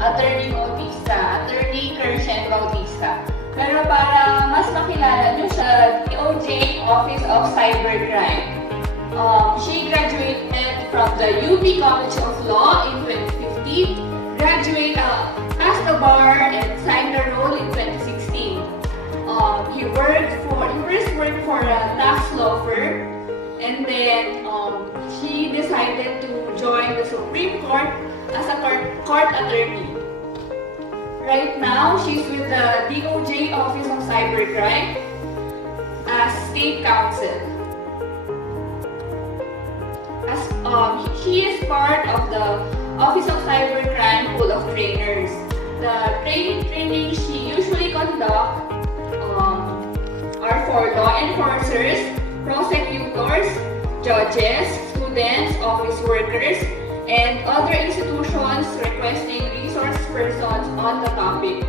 Attorney Bautista, Attorney Kershen Bautista. Pero para mas makilala niyo siya, DOJ Office of Cybercrime. She graduated from the UP College of Law in 2015, passed the bar, and signed the roll in 2016. He first worked for a tax law firm, and then she decided to join the Supreme Court as a court attorney. Right now, she's with the DOJ Office of Cybercrime as State Counsel. She is part of the Office of Cybercrime Pool of Trainers. The training she usually conducts are for law enforcers, prosecutors, judges, students, office workers, and other institutions requesting resource persons on the topic.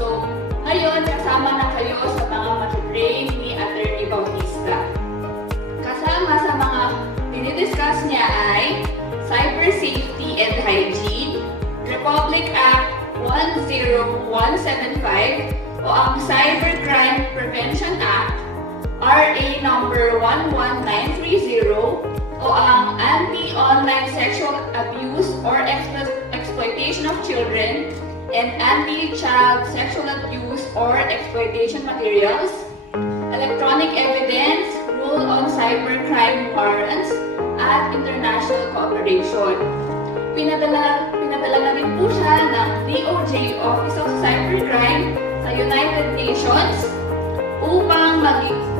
So, ngayon, kasama na kayo sa mga matutrain ni Attorney Bautista. Kasama sa mga dinidiscuss niya ay Cyber Safety and Hygiene, Republic Act 10175 o ang Cybercrime Prevention Act, RA number 11930 o ang Anti-Online Sexual Abuse or Exploitation of Children and Anti-Child Sexual Abuse or Exploitation Materials, Electronic Evidence, Rule on Cybercrime Warrants, at International Cooperation. Pinadala na rin po siya ng DOJ Office of Cybercrime sa United Nations upang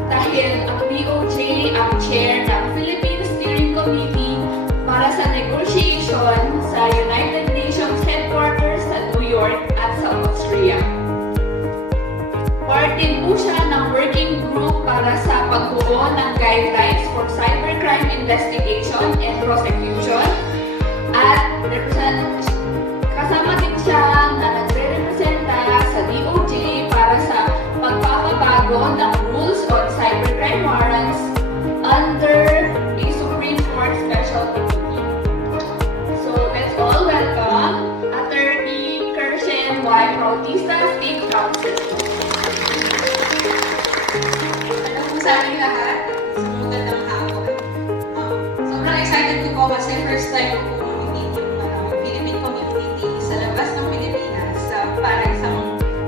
dahil ang DOJ ang chair ng Philippine Steering Committee para sa negotiation sa United Nations headquarters sa New York at sa Austria. Part din po siya ng working group para sa pagbuo ng guidelines for cybercrime investigation and prosecution at kasama din siya na nagre-representa sa DOJ para sa pagpapabago ng rules on cybercrime warrants under a Supreme Court Special Committee. So let's all welcome Attorney Kershen Y. Bautista, State Counsel. Hello po sa aming lahat. Sa magandang hapon. Sobrang excited ko po kasi first time ko po mamimit yung Philippine community sa labas ng Pilipinas para sa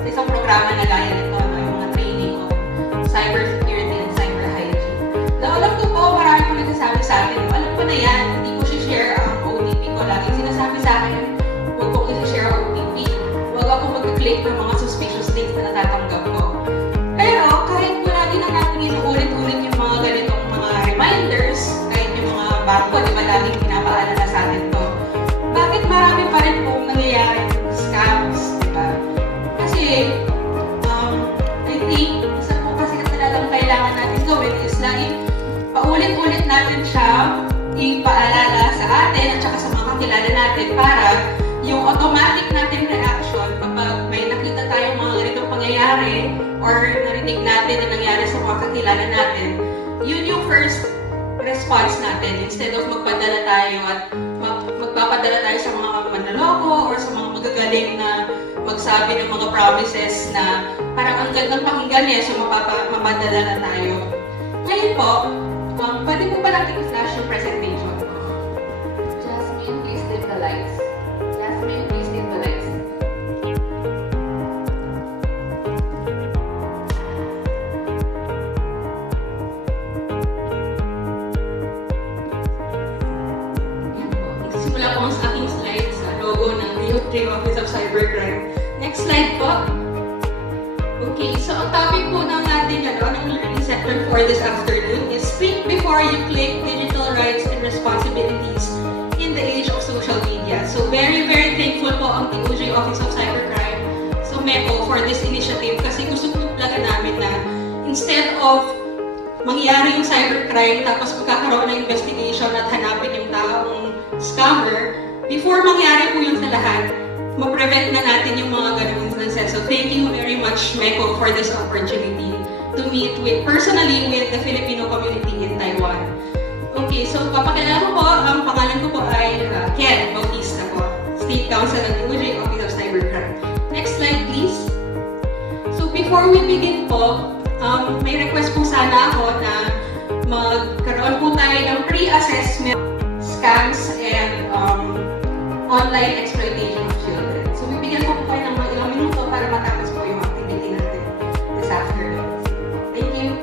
isang programa na gaya nito, yung mga training on cyber security and cyber hygiene. Alam ko po, marami po nagsasabi sa akin, alam ko na yan, hindi ko share ang OTP ko. Laging sinasabi sa akin, huwag ko share ang OTP. Huwag ako mag-click ng mga suspicious links na natatanggap ko. Pero kahit po lagi na natin inuulit-ulit yung mga ganitong mga reminders, kahit yung mga bangko, di ba laging pinapaalala sa atin to, bakit marami pa rin pong nangyayari scams, di ba? Kasi, I think, isa po kasi talagang kailangan natin gawin is lagi paulit-ulit natin siya ipaalala sa atin at saka sa mga kakilala natin para yung automatic natin reaction kapag may nakita tayong mga ganitong pangyayari or narinig natin na nangyari sa mga kakilala natin, yun yung first response natin instead of magpadala tayo at magpapadala tayo sa mga manloloko or sa mga magagaling na magsabi ng mga promises na parang ang gandang pakinggan niya so mapadala na tayo. Ngayon po, pwede po ba natin i-flash yung presentation? Jasmine, please dim the lights. Jasmine, please dim the lights. Simula po ang aking slide sa logo ng DOJ Office of Cybercrime. Next slide po. Okay, so ang topic po ng ating ng learning sector for this afternoon is think before you click digital rights and responsibilities in the age of social media. So very, very thankful po ang DOJ Office of Cybercrime so MEPO for this initiative kasi gusto po talaga namin na instead of mangyari yung cybercrime tapos magkakaroon ng investigation at hanapin yung taong scammer, before mangyari po yun sa lahat, ma-prevent na natin yung mga ganung instances. So thank you very much, MECO, for this opportunity to meet personally with the Filipino community in Taiwan. Okay, so papakilala ko po, ang pangalan ko po ay Ken Bautista po. State Council ng DOJ Office of Cybercrime. Next slide, please. So before we begin po, may request po sana ako na magkaroon po tayo ng pre-assessment scams and online exploitation of children. So bibigyan ko po kayo ng mga ilang minuto para matapos po yung activity natin this afternoon. Thank you.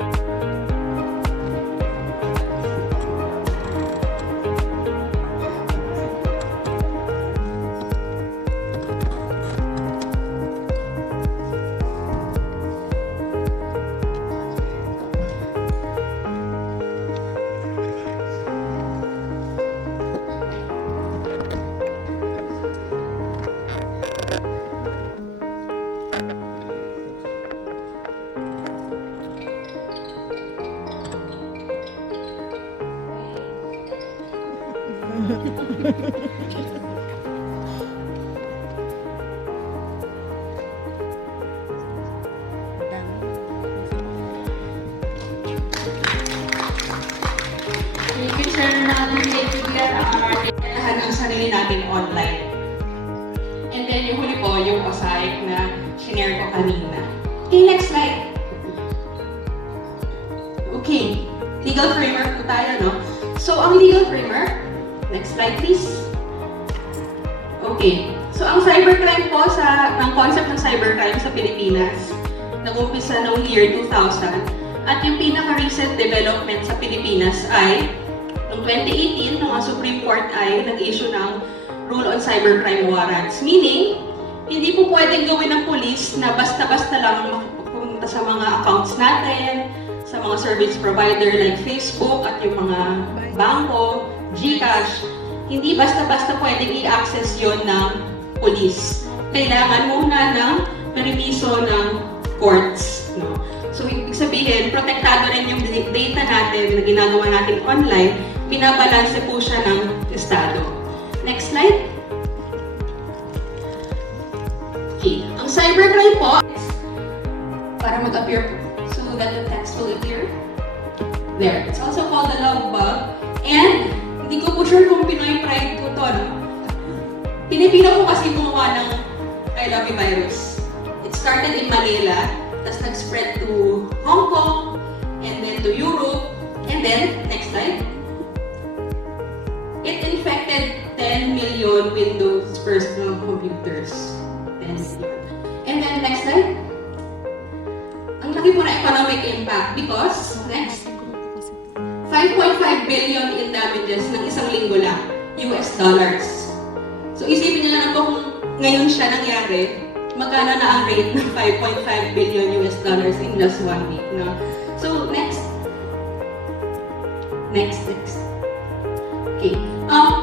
Thank you, sir, natin i-clear ang ating Lahat ang sarili natin online. And then yung huli po, yung mosaic na shinare ko kanina. Okay, next slide. Okay, legal framework po tayo, no? So, ang legal framework, next slide please. Okay, so ang cybercrime po ang concept ng cybercrime sa Pilipinas, nag-umpisa noong year 2000, at yung pinaka-recent development sa Pilipinas ay noong 2018, nung ang Supreme Court ay nag-issue ng Rule on Cybercrime Warrants. Meaning, hindi po pwedeng gawin ng police na basta-basta lang makapunta sa mga accounts natin, sa mga service provider like Facebook at yung mga bangko, GCash. Hindi basta-basta pwedeng i-access yon ng police. Kailangan muna ng permiso ng courts. No? So, ibig sabihin, protektado rin yung data natin na ginagawa natin online, binabalanse po siya ng Estado. Next slide. Okay. Ang cybercrime po, para mag-appear so that the text will appear. There. It's also called the love bug. And, hindi ko po sure kung Pinoy pride ko to, no? Pinipino ko kasi gumawa ng I love you virus. It started in Manila, tapos nag-spread to Hong Kong, and then to Europe, and then, next slide. It infected 10 million Windows personal computers. 10 million. And then, next slide. Ang laki po na economic impact because, next, 5.5 billion in damages ng isang linggo lang, US dollars. So, isipin niyo na po kung ngayon siya nangyari, magkano na ang rate ng 5.5 billion US dollars in just 1 week, no? So, next. Next. Okay.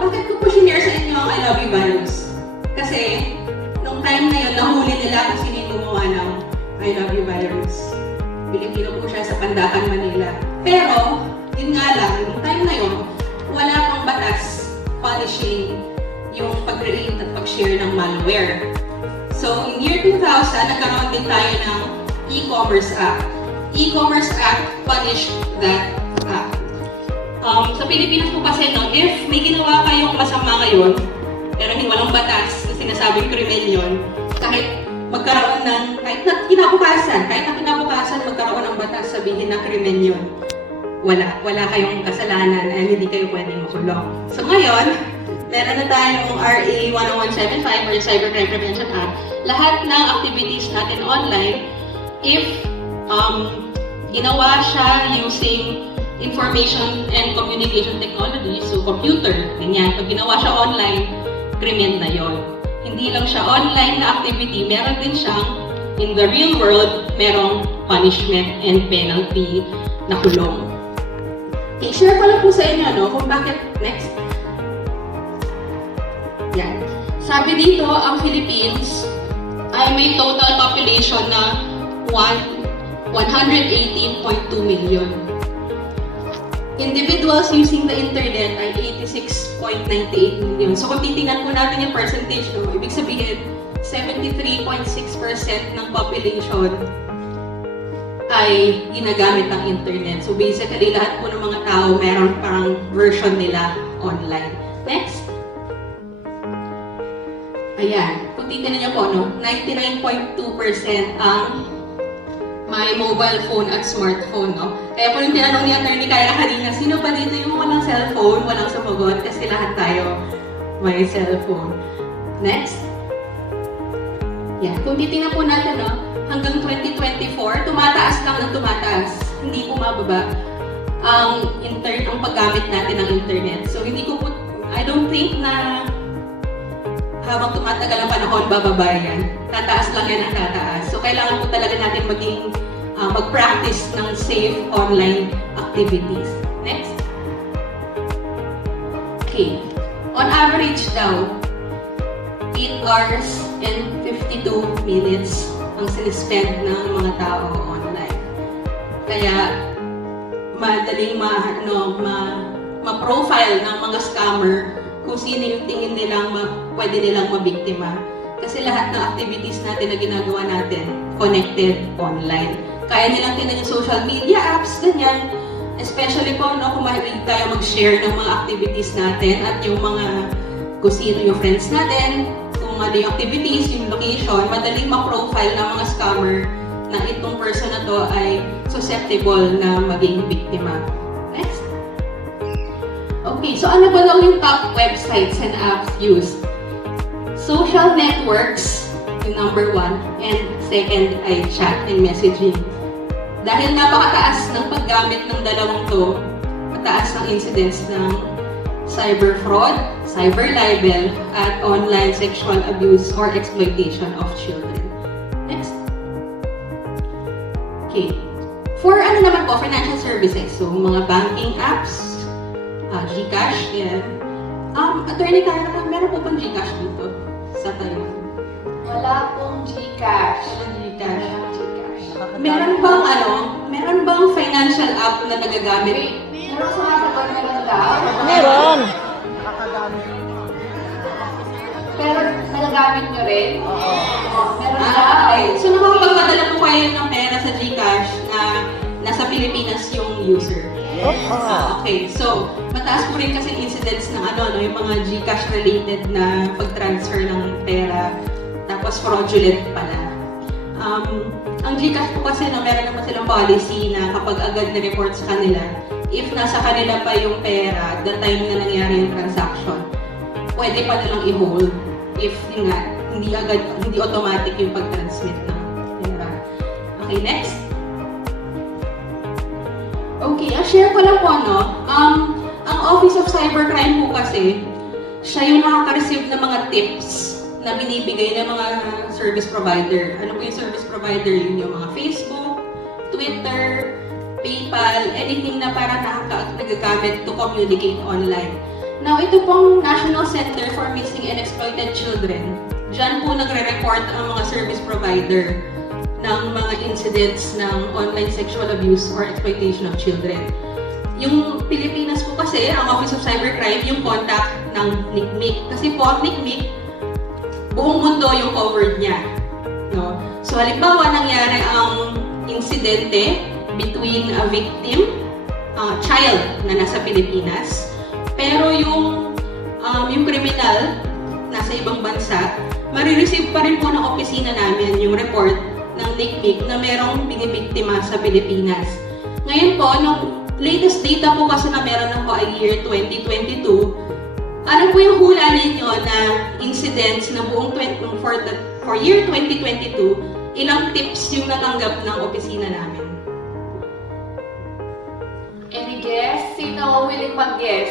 Bakit ko po sinare sa inyo ang I love you virus? Kasi, nung time na yun, nahuli nila kung sino yung gumawa ng I love you virus. Pilipino po siya sa Pandacan, Manila. Pero, yun nga lang, yung time na yun, wala pang batas punishing yung pag-create at pag-share ng malware. So, in year 2000, nagkaroon din tayo ng E-Commerce Act. E-Commerce Act punished that act. Sa Pilipinas po kasi, no, if may ginawa kayong masama ngayon, pero hindi walang batas na sinasabing krimen yun, kahit magkaroon ng, kahit na kinabukasan magkaroon ng batas sabihin na krimen yun, wala kayong kasalanan and hindi kayo pwedeng makulong. So ngayon, meron na tayong RA 10175 or Cybercrime Prevention Act. Lahat ng activities natin online, if ginawa siya using information and communication technology, so computer, ganyan. Pag ginawa siya online, krimen na yon. Hindi lang siya online na activity, meron din siyang, in the real world, merong punishment and penalty na kulong. Okay, share ko lang po sa inyo, no, kung bakit, next. Yan. Sabi dito, ang Philippines ay may total population na 118.2 million. Individuals using the internet ay 86.98 million. So kung titingnan po natin yung percentage, no, ibig sabihin, 73.6% ng population ay ginagamit ang internet. So basically, lahat po ng mga tao meron parang version nila online. Next. Ayan, kung titignan niyo po, no, 99.2% ang may mobile phone at smartphone, no? Kaya po yung tinanong ni Attorney Kaya kanina, sino pa dito yung walang cellphone, walang sumagot, kasi lahat tayo may cellphone. Next. Yan, kung titingnan po natin, no, hanggang 2024, tumataas lang ng tumataas, hindi po mababa ang paggamit natin ng internet. So, I don't think na habang tumatagal ang panahon, bababa yan. Tataas lang yan ang tataas. So, kailangan po talaga natin mag-practice ng safe online activities. Next. Okay. On average daw, 8 hours and 52 minutes ang sinispend ng mga tao online. Kaya, madaling ma-profile ng mga scammer kung sino yung tingin nilang pwede nilang mabiktima. Kasi lahat ng activities natin na ginagawa natin, connected online. Kaya nilang tingnan yung social media apps, ganyan. Especially po, no, kung mahilig tayo mag-share ng mga activities natin at yung mga kung sino yung friends natin, kung ano yung activities, yung location, madaling ma-profile ng mga scammer na itong person na to ay susceptible na maging biktima. Next. Okay, so ano ba daw yung top websites and apps used? Social networks, yung number 1, and second ay chat and messaging. Dahil napakataas ng paggamit ng dalawang to, mataas ang incidence ng cyber fraud, cyber libel, at online sexual abuse or exploitation of children. Next. Okay. For ano naman po, financial services, so mga banking apps, GCash, yan. Attorney Kaya, meron po bang GCash dito sa Taiwan? Wala pong GCash. Walang GCash. Walang GCash. Meron bang financial app na nagagamit? Meron sumasagot, meron daw. Meron. Pero nagagamit nyo rin? Oo. Meron daw. Okay. So nakakapagpadala po kayo ng pera sa GCash na nasa Pilipinas yung user. Okay. So, mataas po rin kasi incidents ng yung mga GCash related na pag-transfer ng pera, tapos fraudulent pala. Ang GCash po kasi meron naman silang policy na kapag agad na-report sa kanila, if nasa kanila pa yung pera, the time na nangyari yung transaction, pwede pa nilang i-hold if hindi automatic yung pag-transmit ng pera. Okay, next. Okay, share ko lang po, ang Office of Cybercrime po kasi, siya yung nakaka-receive ng mga tips na binibigay ng mga service provider. Ano po yung service provider? Yun yung mga Facebook, Twitter, PayPal, anything na para nagagamit to communicate online. Now, ito pong National Center for Missing and Exploited Children. Diyan po nagre-report ang mga service provider ng mga incidents ng online sexual abuse or exploitation of children. Yung Pilipinas po kasi, ang Office of Cybercrime, yung contact ng NCMEC. Kasi po, ang NCMEC, buong mundo yung covered niya. No? So, halimbawa, nangyari ang insidente between a victim, child na nasa Pilipinas, pero yung criminal nasa ibang bansa, marireceive pa rin po ng opisina namin yung report ng NCMEC na merong binibiktima sa Pilipinas. Ngayon po, nung latest data po kasi na meron ng ay year 2022, ano po yung hula ninyo na incidents na for year 2022, ilang tips yung natanggap ng opisina namin? Any guess? Sino willing mag-guess?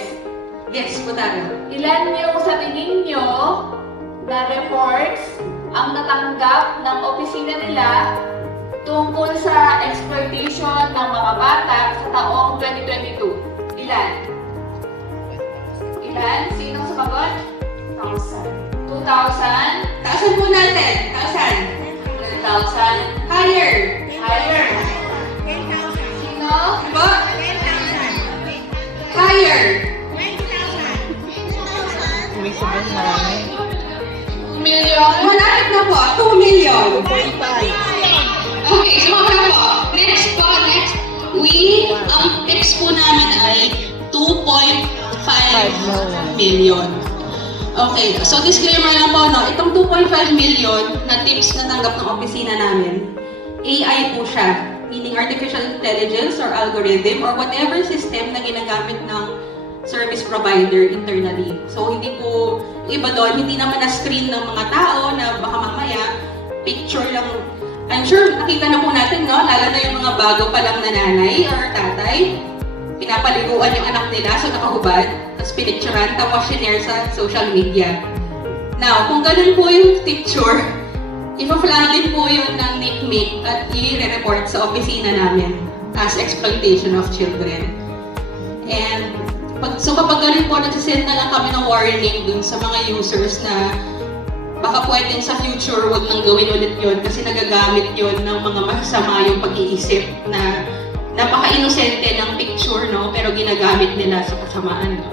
Guess po tayo. Ilan yung sa tingin nyo na reports ang natanggap ng opisina nila tungkol sa exploitation ng mga bata sa taong 2022? Ilan? Ilan? Sinong sumagot? 1,000. 2,000? Taasan po natin. 1,000? 1,000. Higher. Higher. Sino? Po? Higher. Ibig sabihin marami. 2 million? Malapit na po. 2 million. 45. Okay, sumama po. Next. Ang tips po namin ay 2.5 million. Okay, so disclaimer lang po, no? Itong 2.5 million na tips na tanggap ng opisina namin, AI po siya, meaning artificial intelligence or algorithm or whatever system na ginagamit ng service provider internally. So hindi po iba doon, hindi naman na-screen ng mga tao na baka mamaya picture lang. I'm sure nakita na po natin, no? Lalo na yung mga bago pa lang na nanay or tatay, pinapaliguan yung anak nila, so nakahubad, tapos pinicturean, tapos shinare sa social media. Now, kung ganun po yung picture, ipa-flag din po yun ng NICMIC at i-report sa opisina namin as exploitation of children. And so kapag ganun po, nagsisend na lang kami ng warning dun sa mga users na baka pwedeng sa future wag nang gawin ulit yun kasi nagagamit yun ng mga masama yung pag-iisip na napaka-inosente ng picture, no? Pero ginagamit nila sa kasamaan, no?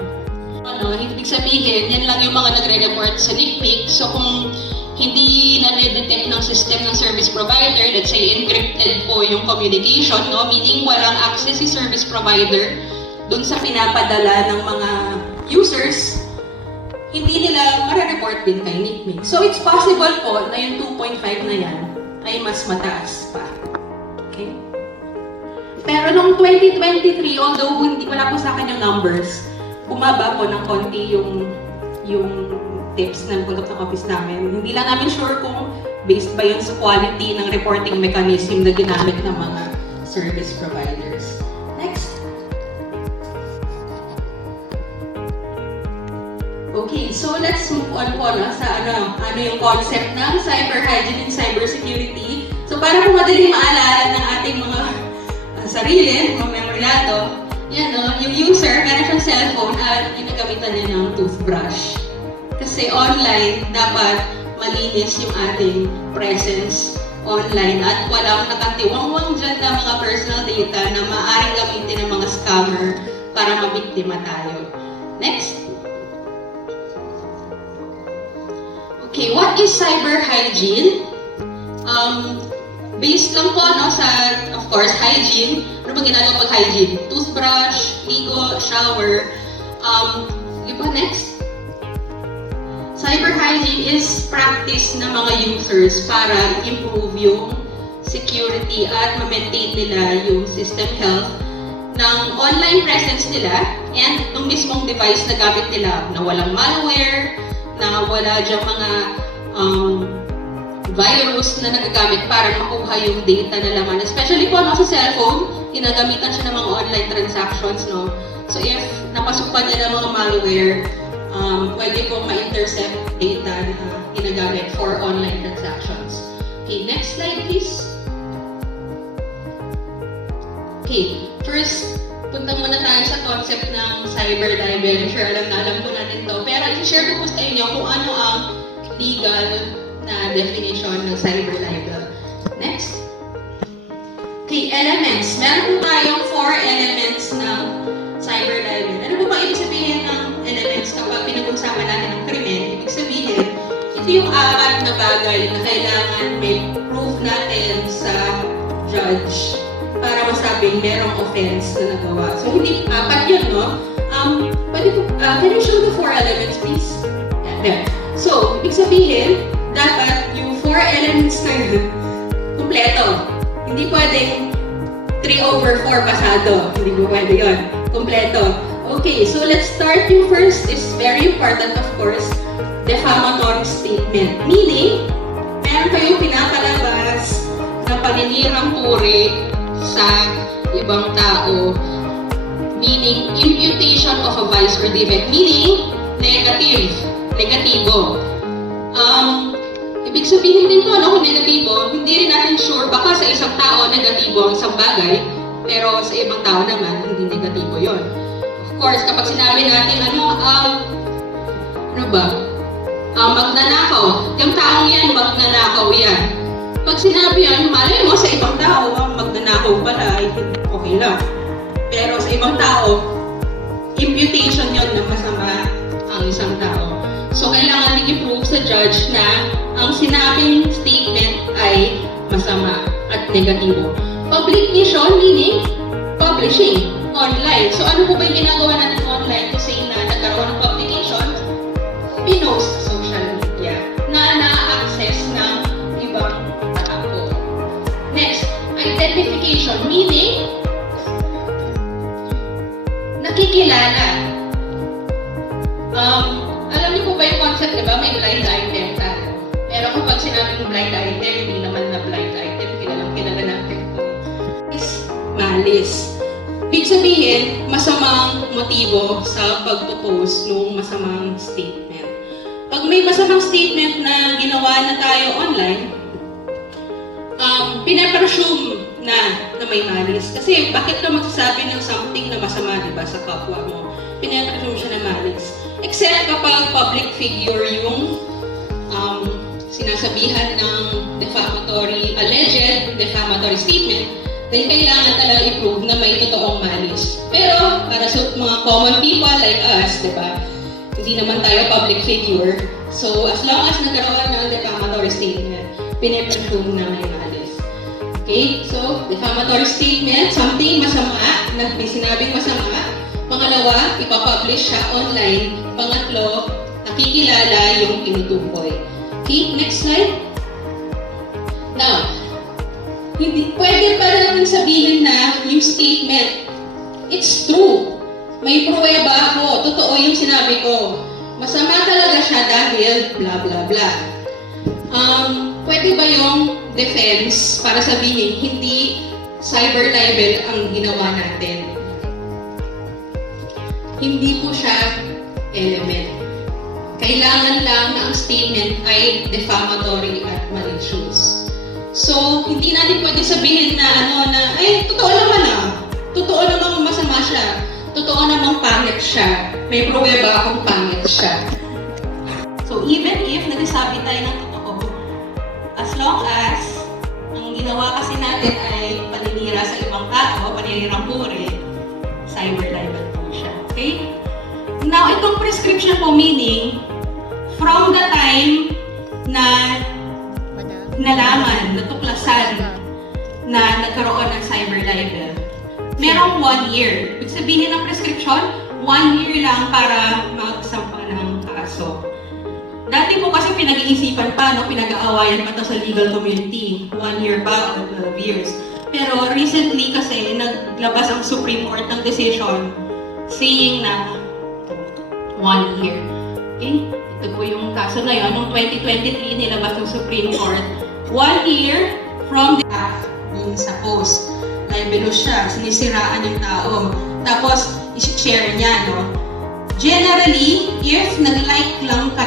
Ano, ibig sabihin, yan lang yung mga nagre-report sa NICMIC. So kung hindi na-detect ng system ng service provider, let's say encrypted po yung communication, no? Meaning walang access si service provider dun sa pinapadala ng mga users, hindi nila mare-report din kay NICMIC. So it's possible po na yung 2.5 na yan ay mas mataas pa. Okay? Pero noong 2023, although wala po sa akin yung numbers, bumaba po ng konti yung tips na nagpunta ng office namin. Hindi lang namin sure kung based ba yun sa quality ng reporting mechanism na ginamit ng mga service providers. Next. Okay, so let's move on po no, sa ano yung concept ng cyber hygiene and cyber security. So para po madaling maalala ng ating mga sarili, mga memoryado, yan no, yung user, meron siyang cellphone at ginagamitan niya ng toothbrush. Kasi online, dapat malinis yung ating presence online at walang nakatiwangwang dyan na mga personal data na maaaring gamitin ng mga scammer para mabiktima tayo. Next. Okay, what is cyber hygiene? Based lang po no, sa, of course, hygiene. Ano ba ginagawa pag hygiene? Toothbrush, ligo, shower. Next. Cyber hygiene is practice ng mga users para improve yung security at ma-maintain nila yung system health ng online presence nila and ng mismong device na gamit nila na walang malware, na wala dyan mga virus na nagagamit para makuha yung data na laman. Especially po no, sa cellphone, ginagamitan siya ng mga online transactions. No? So if napasukan niya ng mga malware, pwede pong ma-intercept data na ginagamit for online transactions. Okay, next slide please. Okay, first, punta muna tayo sa concept ng cyber libel. Sure, alam po natin to. Pero i-share ko po sa inyo kung ano ang legal na definition ng cyber libel. Next. Okay, elements. Meron po tayong 4 elements ng cyber libel. Ano po ba ibig sabihin ng elements kapag pinag-usapan natin ng krimen? Ibig sabihin, ito yung 4 na bagay na kailangan may proof natin sa judge para masabing merong offense na nagawa. So, hindi, 4 yun, no? Pwede po, can you show the 4 elements, please? Yeah. So, ibig sabihin, dapat yung 4 elements na yun, kumpleto. Hindi pwedeng 3/4 pasado. Hindi po pwede yun. Kumpleto. Okay, so let's start. Yung first is very important, of course, defamatory statement. Meaning, meron kayong pinapalabas na paninirang puri sa ibang tao, meaning imputation of a vice or defect, meaning negatibo. Ibig sabihin din po, no, kung negatibo, hindi rin natin sure, baka sa isang tao negatibo ang isang bagay, pero sa ibang tao naman, hindi negatibo yon. Of course, kapag sinabi natin, magnanakaw, yung taong yan, magnanakaw yan. Pag sinabi yan, malay mo sa ibang tao, magnanakaw pala, ay okay lang. Pero sa ibang tao, imputation yon na masama ang isang tao. So, kailangan din i-prove sa judge na ang sinabing statement ay masama at negatibo. Publication, meaning publishing online. So, ano po ba yung ginagawa natin online to say na nagkaroon ng publication? Pinost identification, meaning nakikilala. Alam niyo po ba yung concept, di ba? May blind item tayo. Pero kapag sinabing blind item, hindi naman na blind item, kilala natin ito. Is malice. Ibig sabihin, masamang motibo sa pagpo-post ng masamang statement. Pag may masamang statement na ginawa na tayo online, pinapresume na may malice. Kasi bakit ka magsasabi ng something na masama, di ba, sa kapwa mo? Pinapresume siya na malice. Except kapag public figure yung sinasabihan ng alleged defamatory statement, then kailangan talaga i-prove na may totoong malice. Pero para sa mga common people like us, di ba, hindi naman tayo public figure. So as long as nagkaroon ng defamatory statement, pinapresume na may malice. Okay? So, defamatory statement, something masama, sinabing masama. Pangalawa, ipapublish siya online. Pangatlo, nakikilala yung tinutukoy. Okay, next slide. Now, pwede pa natin sabihin na yung statement, it's true. May pruweba ako, totoo yung sinabi ko. Masama talaga siya dahil blah blah blah. Pwede ba yung defense para sabihin hindi cyber libel ang ginawa natin? Hindi po siya element. Kailangan lang na ang statement ay defamatory at malicious. So, hindi natin pwede sabihin na totoo naman totoo namang masama siya. Totoo namang pangit siya. May pruweba akong pangit siya. So, even if nagsasabi tayo ng totoo, as long as ang ginawa kasi natin ay paninira sa ibang tao, paninirang puri, cyber libel po siya. Okay? Now, itong prescription po meaning, from the time na nalaman, natuklasan na nagkaroon ng cyber libel, merong 1 year. Ibig sabihin ng prescription, 1 year lang para magsampa ng kaso. Dati po kasi pinag-iisipan pa, pinag-aawayan pa to sa legal community. 1 year pa o 12 years. Pero recently kasi naglabas ang Supreme Court ng decision saying na 1 year. Okay? Ito po yung kaso na yun. Noong 2023, nilabas ng Supreme Court. 1 year from the yung sa post. Libelous siya, sinisiraan yung tao. Tapos, i-share niya, no? Generally, if nag-like lang ka,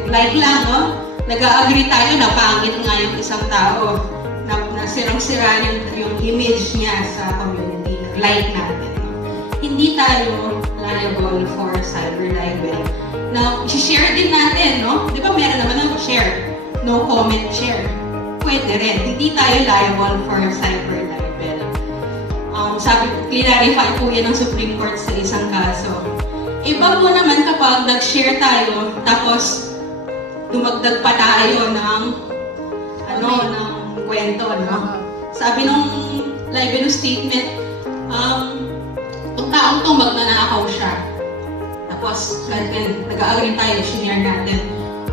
nag-like lang, no? Nag-agree tayo na pangit nga yung isang tao. Na sirang-sira yung image niya sa community. Like natin, no? Hindi tayo liable for cyber libel. Now, i-share din natin, no? Di ba meron naman ng share? No comment share. Pwede rin. Hindi tayo liable for cyber libel. Clarify po yan ng Supreme Court sa isang kaso. Iba po naman kapag nag-share tayo, tapos dumagdag pa tayo ng kwento, no? Sabi nung libelous statement, itong taong to magnanakaw siya. Tapos, nag-agree tayo, share natin.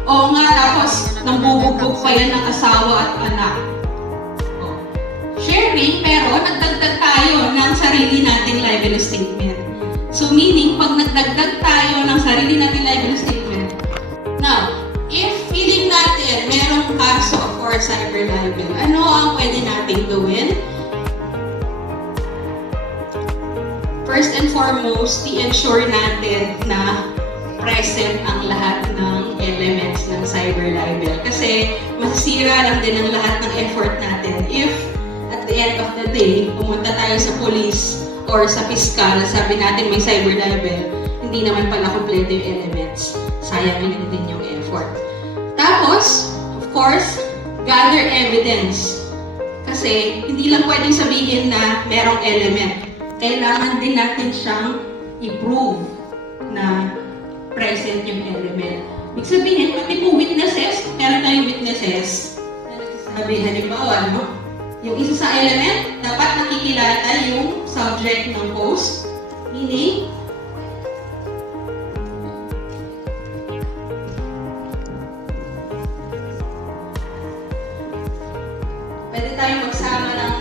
Oo nga, tapos nambubugbog pa yan ng asawa at anak. Sharing, pero nagdagdag tayo ng sarili nating libelous statement. So meaning, pag nagdagdag tayo ng sarili nating libelous statement, now, if feeling natin merong kaso for cyber libel, ano ang pwede nating gawin? First and foremost, i-ensure natin na present ang lahat ng elements ng cyber libel. Kasi masisira lang din ang lahat ng effort natin if at the end of the day, pumunta tayo sa police or sa piskal, sabi natin may cyber libel, hindi naman pala kompleto yung elements. Sayangin din yung effort. Tapos, of course, gather evidence. Kasi hindi lang pwedeng sabihin na merong element. Kailangan din natin siyang i-prove na present yung element. Ibig sabihin, pati po witnesses, meron tayong witnesses. Sabi, halimbawa, no? Yung isa sa element, dapat nakikilala yung subject ng post. Meaning, pwede tayong magsama ng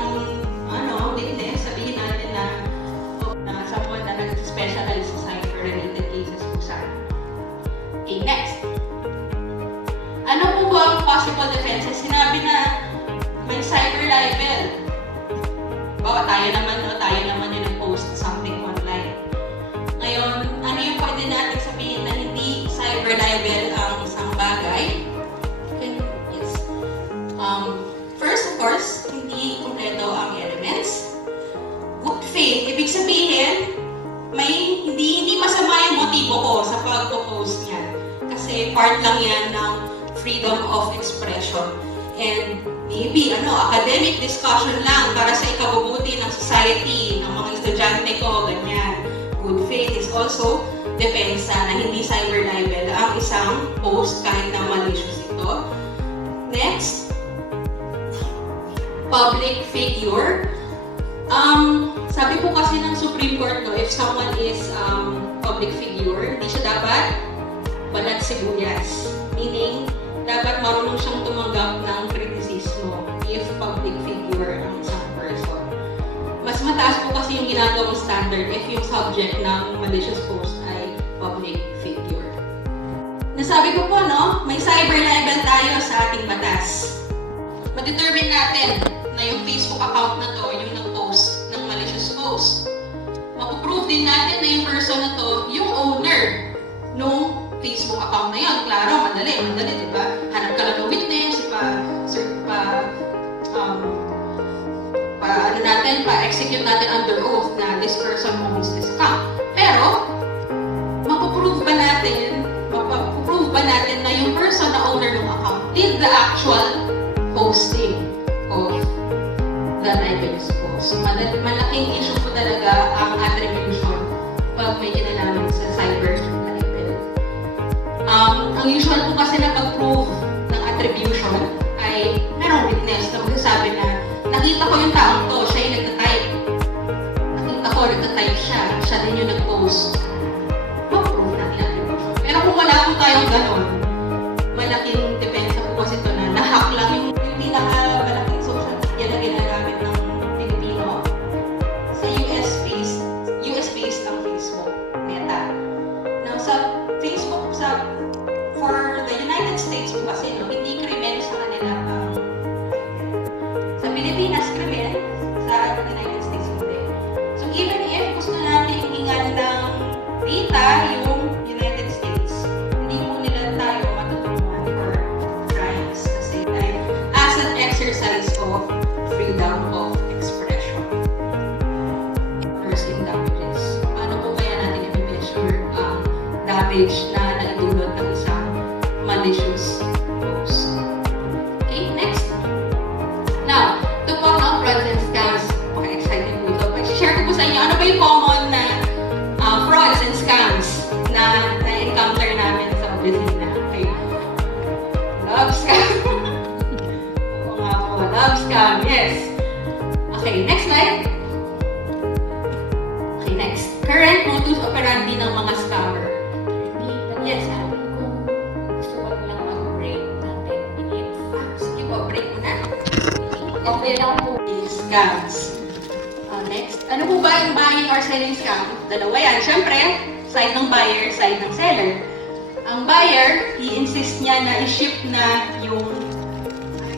possible defenses, sinabi na may cyber libel. Bawa tayo naman yung nag-post something online. Ngayon, ano yung pwede natin sabihin na hindi cyber libel ang isang bagay? Yes. First, of course, hindi kumpleto ang elements. Good faith, ibig sabihin, hindi masama yung motibo ko sa pag-post niya. Kasi part lang yan ng freedom of expression. And maybe, academic discussion lang para sa ikabubuti ng society, ng mga estudyante ko, ganyan. Good faith is also depensa na hindi cyber libel ang isang post kahit na malicious ito. Next, public figure. Sabi po kasi ng Supreme Court, if someone is public figure, hindi siya dapat balat sibuyas. Meaning, dapat marunong siyang tumanggap ng kritisismo if public figure ang isang person. Mas mataas po kasi yung ginagawang standard if yung subject ng malicious post ay public figure. Nasabi ko po, may cyber libel tayo sa ating batas. Ma-determine natin na yung Facebook account na to, yung nag-post ng malicious post. Mapuprove din natin na yung person na to, yung owner nung Facebook account na yun. Klaro, madali, di ba? Hanap ka lang ng witness, pa-execute natin under oath na this person owns this account. Pero, mapuprove ba natin na yung person na owner ng account did the actual posting of the libelous post? Malaking issue po talaga ang attribution pag may kinalaman sa cyber libel. Ang usual po kasi na pag-prove ng attribution ay merong witness na magsasabi na nakita ko yung taong to, siya yung nagtatype. Nakita ko, nagtatype siya din yung nag-post. Ma-prove natin attribution. Pero kung wala po tayong ganon, malaking depensa po kasi ito na nahack lang yung pinakamalaking social media na ginagamit ng Pilipino. Sa US-based ang Facebook, Meta. Now, sa Facebook, for the United States po kasi, hindi krimen sa kanila sa Pilipinas, krimen, sa United States hindi. So, even if gusto natin hingan ng data yung United States, hindi po nila tayo matutulungan for crimes kasi as an exercise of freedom of expression. First in damages. Paano po kaya natin i-measure ang damage na naidulot ng isang malicious post? Okay, next. Now, ito po ang frauds and scams. Okay, exciting po ito. Share ko po sa inyo, ano ba yung common na frauds and scams na na-encounter namin sa opisina? Okay. Love scam. Oo nga po, love scam. Yes. Okay, next slide. Okay, next. Current modus operandi ng mga scammer. Yes, Kung gusto ko lang mag-break ng 10 minutes. sige po, break muna. Okay lang po. Scams. Next, ano po ba yung buying or selling scam? Dalawa yan. Siyempre, side ng buyer, side ng seller. Ang buyer, i-insist niya na i-ship na yung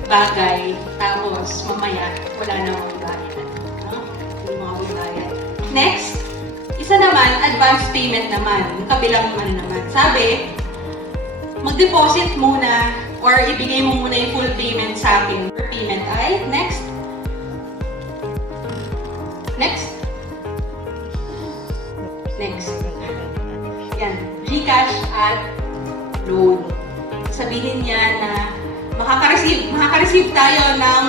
bagay, tapos mamaya, wala na magbayad. Yung mga magbayad. Next, isa naman, advance payment naman. Yung kabilang naman. Sabi, mag-deposit muna or ibigay mo muna yung full payment sa akin. Payment ay, next. Next. Yan. GCash at loan. Sabihin niya na makaka-receive tayo ng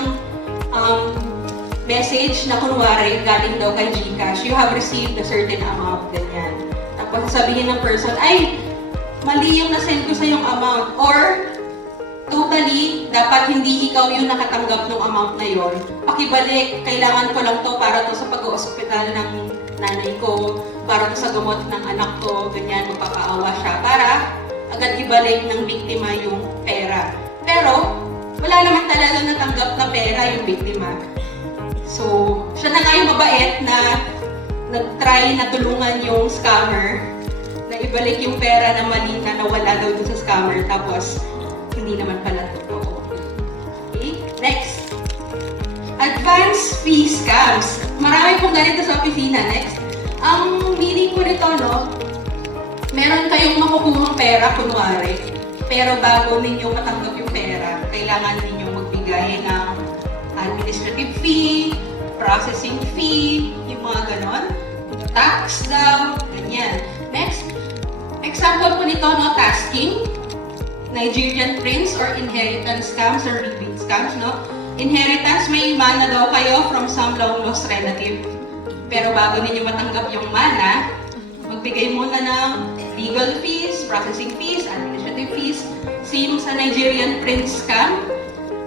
message na kunwari galing daw kay GCash. You have received a certain amount, ganyan. Tapos sabihin ng person, ay, mali yung nasend ko sa yung amount. Or, totally, dapat hindi ikaw yung nakatanggap ng amount na yon. Pakibalik, kailangan ko lang to para to sa pag-ospital ng nanay ko, para to sa gamot ng anak ko, ganyan, magpapaawa siya, para agad ibalik ng biktima yung pera. Pero, wala naman talaga natanggap na pera yung biktima. So, siya na nga yung mabait na nag-try na tulungan yung scammer na ibalik yung pera na mali na nawala daw dun sa scammer, tapos hindi naman pala totoo. Advance fee scams. Marami pong ganito sa opisina. Next. Ang meaning ko nito, no, meron kayong makukuhang pera, kunwari, pero bago ninyo matanggap yung pera, kailangan ninyo magbigay ng administrative fee, processing fee, yung mga ganon, tax daw, ganyan. Next, example po nito, no, tasking, Nigerian prince or inheritance scams or rebate scams, no? Inheritance, may mana daw kayo from some long lost relative. Pero bago ninyo matanggap yung mana, magbigay muna ng legal fees, processing fees, administrative fees. Same sa Nigerian prince scam,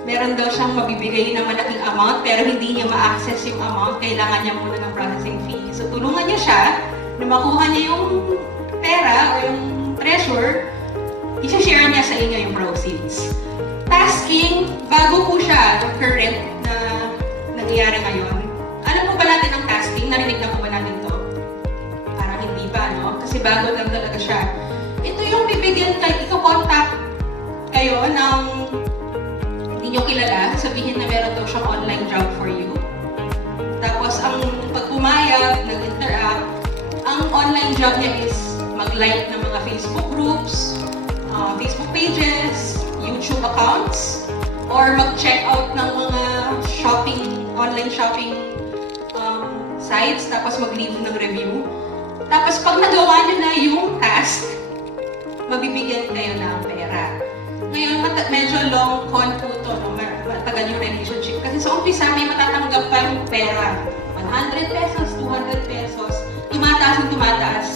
meron daw siyang mabibigay na malaking amount pero hindi niya ma-access yung amount, kailangan niya muna ng processing fee. So tulungan niya siya na makuha niya yung pera o yung treasure, i-share niya sa inyo yung proceeds. Tasking, bago po siya yung current na nangyayari ngayon. Alam po ba natin ang tasking? Narinig na po ba natin to? Parang hindi pa, no? Kasi bago lang talaga siya. Ito yung bibigyan kayo, iko-contact kayo ng hindi nyo kilala, sabihin na meron daw siyang online job for you. Tapos ang pag pumayag, nag-interact, ang online job niya is mag-like ng mga Facebook groups, Facebook pages, YouTube accounts, or mag-check out ng mga online shopping sites, tapos mag-leave ng review. Tapos pag nagawa nyo na yung task, mabibigyan kayo ng pera. Ngayon, medyo long con po ito, no? Matagal yung relationship. Kasi sa umpisa, may matatanggap pa yung pera. 100 pesos, 200 pesos. Tumataas yung tumataas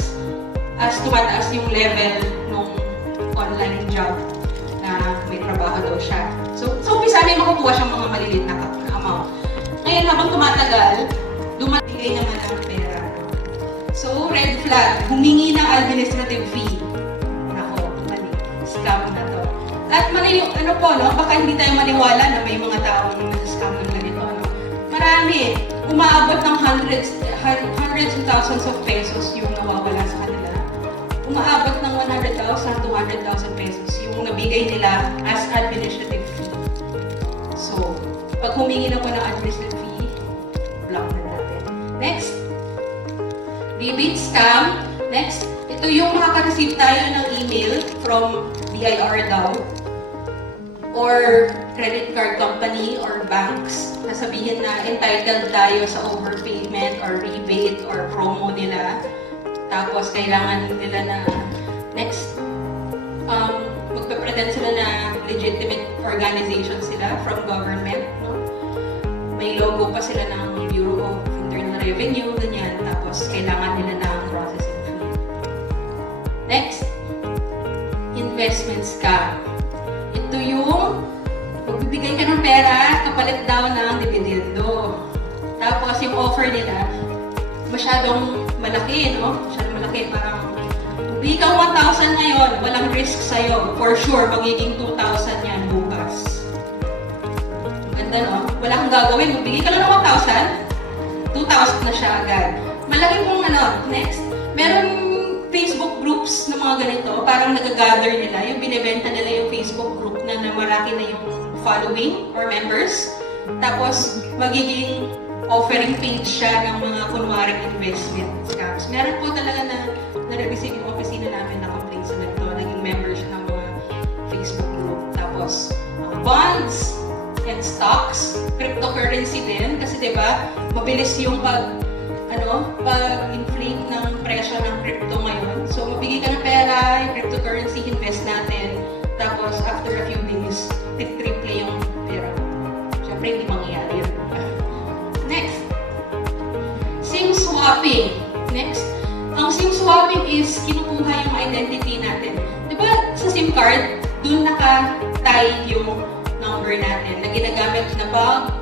as tumataas yung level ng online job na may trabaho daw siya. So sa umpisa, may makukuha siyang mga maliliit na amount. Ngayon, habang tumatagal, dumatigay naman ang pera. So, red flag, humingi ng administrative fee. Nako, mali. Scam na to. At ano po, no? Baka hindi tayo maniwala na may mga taong nasa-scam ng ganito, no? Marami. Umaabot ng hundreds and thousands of pesos yung nawawala sa kanila. Umaabot ng 100,000, 200,000 pesos yung nabigay nila as administrative fee. So, pag humingi na po ng administrative fee, block na natin. Next. Rebate scam. Next. Ito yung makaka-receive tayo ng email from BIR daw or credit card company or banks na sabihin na entitled tayo sa overpayment or rebate or promo nila. Tapos kailangan nila na next magpe-pretend sila na legitimate organization sila from government, no? May logo pa sila ng Bureau of Internal Revenue, ganyan. Tapos kailangan nila ng processing fee. Next, investment scam. Ito yung magbibigay ka ng pera kapalit daw ng dividendo. Tapos yung offer nila, masyadong malaki, no? Masyadong malaki, parang bigay ka 1,000 ngayon, walang risk sa'yo. For sure, magiging 2,000 yan bukas. Ganda, no? Wala kang gagawin, magbigay ka lang ng 1,000, 2,000 na siya agad. Malaki pong next, meron Facebook groups na mga ganito, parang nag-gather nila, yung binibenta nila yung Facebook group na marami na yung following or members. Tapos, magiging offering page siya ng mga kunwaring investment scams. Meron po talaga na na-receive yung opisina namin na complaints na ito, naging member siya ng mga Facebook group. Tapos, bonds and stocks, cryptocurrency din, kasi diba, mabilis yung pag-inflate ng presyo ng crypto ngayon. So, mabigay ka ng pera, yung cryptocurrency, invest natin. Tapos, after a few days, triple yung pera. Siyempre, hindi mangyayari yun. Next, SIM swapping. Next, ang SIM swapping is kinukuha yung identity natin. Diba sa SIM card, dun naka-tie yung number natin na ginagamit na pag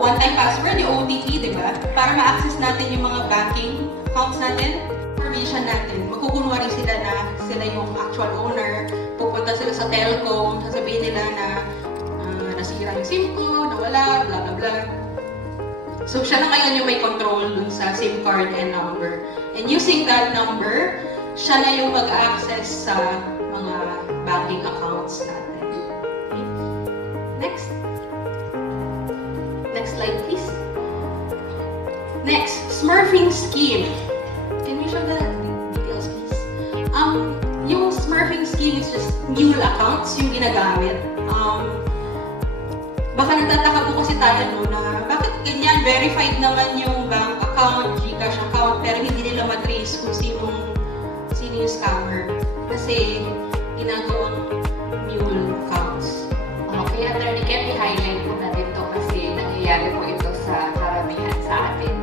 one-time password, yung OTP, diba? Para ma-access natin yung mga banking accounts natin, information natin. Magkukunwari sila na sila yung actual owner, pupunta sila sa telco, sasabihin nila na nasira yung SIM ko, nawala, blah blah blah. So siya na ngayon yung may control dun sa SIM card and number. And using that number, siya na yung mag-access sa mga banking accounts natin. Okay. Next. Next slide. slide please. Next, smurfing scheme. Can you show the details, please? Yung smurfing scheme is just mule accounts yung ginagamit. Baka nagtataka po kasi tayo no, na bakit ganyan, verified naman yung bank account, GCash account, pero hindi nila matrace kung sino yung scammer. Kasi ginagawang mule accounts. Okay, Attorney Ken, i-highlight po natin to kasi nangyayari po ito sa karamihan sa atin.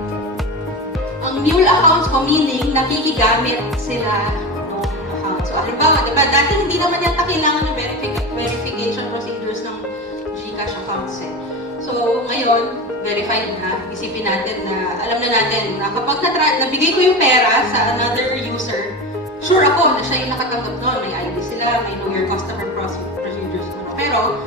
Ang mule accounts po meaning nakikigamit sila ng account. So, halimbawa, diba, dati hindi naman yata kailangan ng verification procedures ng GCash accounts eh. So, ngayon, verified na, isipin natin na, alam na natin na kapag nabigay ko yung pera sa another user, sure ako na siya yung nakatanggap noon. May ID sila, may know your customer procedures. Pero,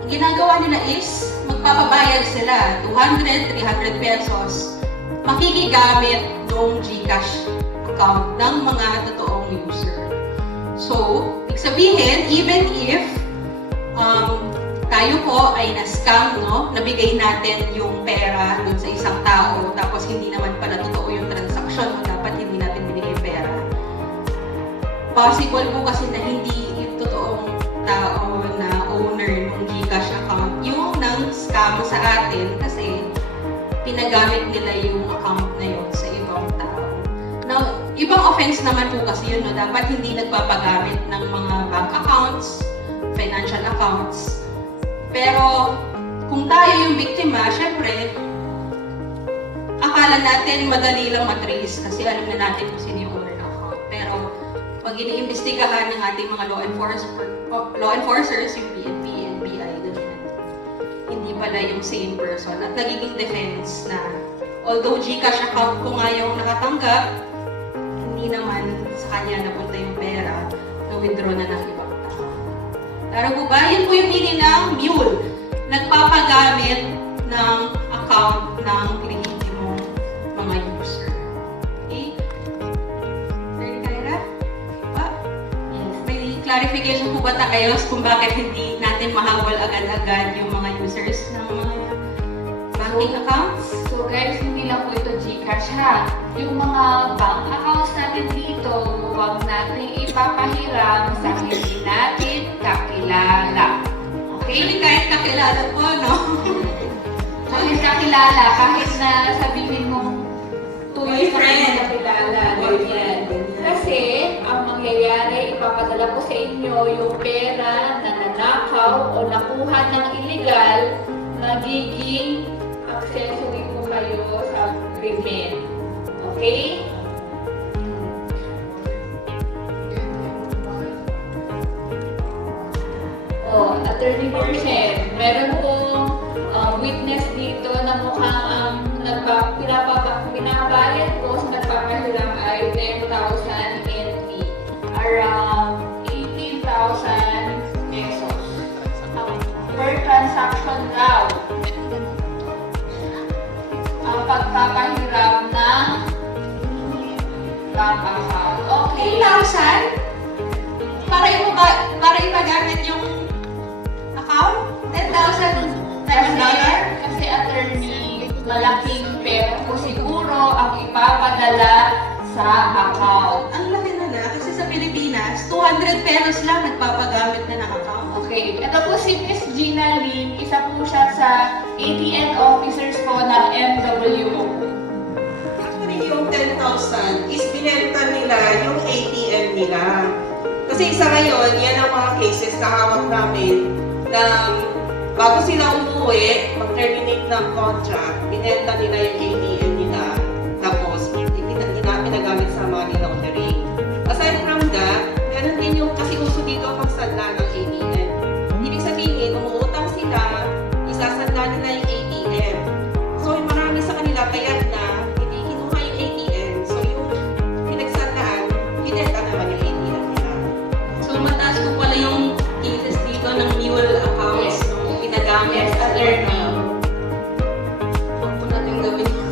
ang ginagawa nila is, magpapabayad sila, 200, 300 pesos, makikigamit ng GCash account ng mga totoong user. So, ibig sabihin, even if tayo po ay na-scam, no? Nabigay natin yung pera dun sa isang tao, tapos hindi naman pala totoo yung transaction, o dapat hindi natin binigay pera. Possible po kasi na hindi yung totoong tao na owner ng GCash account yung nang scam sa atin kasi pinagamit nila yung account na yun sa ibang tao. Now, ibang offense naman po kasi yun, no? Dapat hindi nagpapagamit ng mga bank accounts, financial accounts. Pero, kung tayo yung biktima, syempre, akala natin madali lang matrace kasi alam na natin kung sino yung owner ng account. Pero, pag iniimbestigahan ng ating mga law enforcers, yung PNP, NBI, ganyan, hindi pala yung same person at nagiging defense na although GCash account ko nga yung nakatanggap, hindi naman sa kanya napunta yung pera na withdraw na ng ibang tao. Pero po ba, yun po yung meaning ng mule. Nagpapagamit ng account ng lehitimong mga user. Okay? Third Kyra? Ba? Yes. May clarification po ba tayo kung bakit hindi natin mahawal agad-agad yung mga users ng mga banking accounts? So guys, hindi lang po ito GCash ha. Yung mga bank accounts natin dito, huwag natin ipapahiram sa hindi natin kakilala. Actually, Okay? kahit kakilala po, no? Kahit kakilala, kahit na sabihin mong tuloy na kayo Boyfriend. nakilala. Boyfriend. Kasi, ang mangyayari, ipapadala ko sa inyo yung pera na nanakaw o nakuha ng illegal, magiging accessory po kayo sa krimen. Okay? Oh, Attorney Borsen, meron pong witness dito na mukhang pinabayad ko sa nagpapahiram ay 10,000 NT. Around 18,000 pesos. Per transaction daw. Ang pagpapahiram ng bank account. Okay. 10,000? Para ipagamit yung account? 10,000 times dollar? Kasi attorney, malaking pera po siguro ang ipapadala sa account. Ang laki na kasi sa Pilipinas, 200 pesos lang nagpapagamit na ng account. Okay, ito po si Miss Gina Lim, isa po siya sa ATM officers po ng MWO. Actually, yung 10,000 is binenta nila yung ATM nila. Kasi sa ngayon, yan ang mga cases na hawak namin na bago sila umuwi, mag-terminate ng contract, binenta nila yung ATM nila. Tapos, pinagamit sa money laundering. Aside from that, meron din yung, kasi uso dito ang pagsadla ng ATM. Ibig sabihin, umuutang sila, isasadla nila yung ATM. So, yung marami sa kanila, kaya na, hindi kinuha yung ATM. So, yung pinagsadlaan, binenta naman yung ATM nila. So mataas po pala yung cases dito ng mule accounts Yes. nung pinagamit Yes, sa attorney. Huwag po natin gawin yung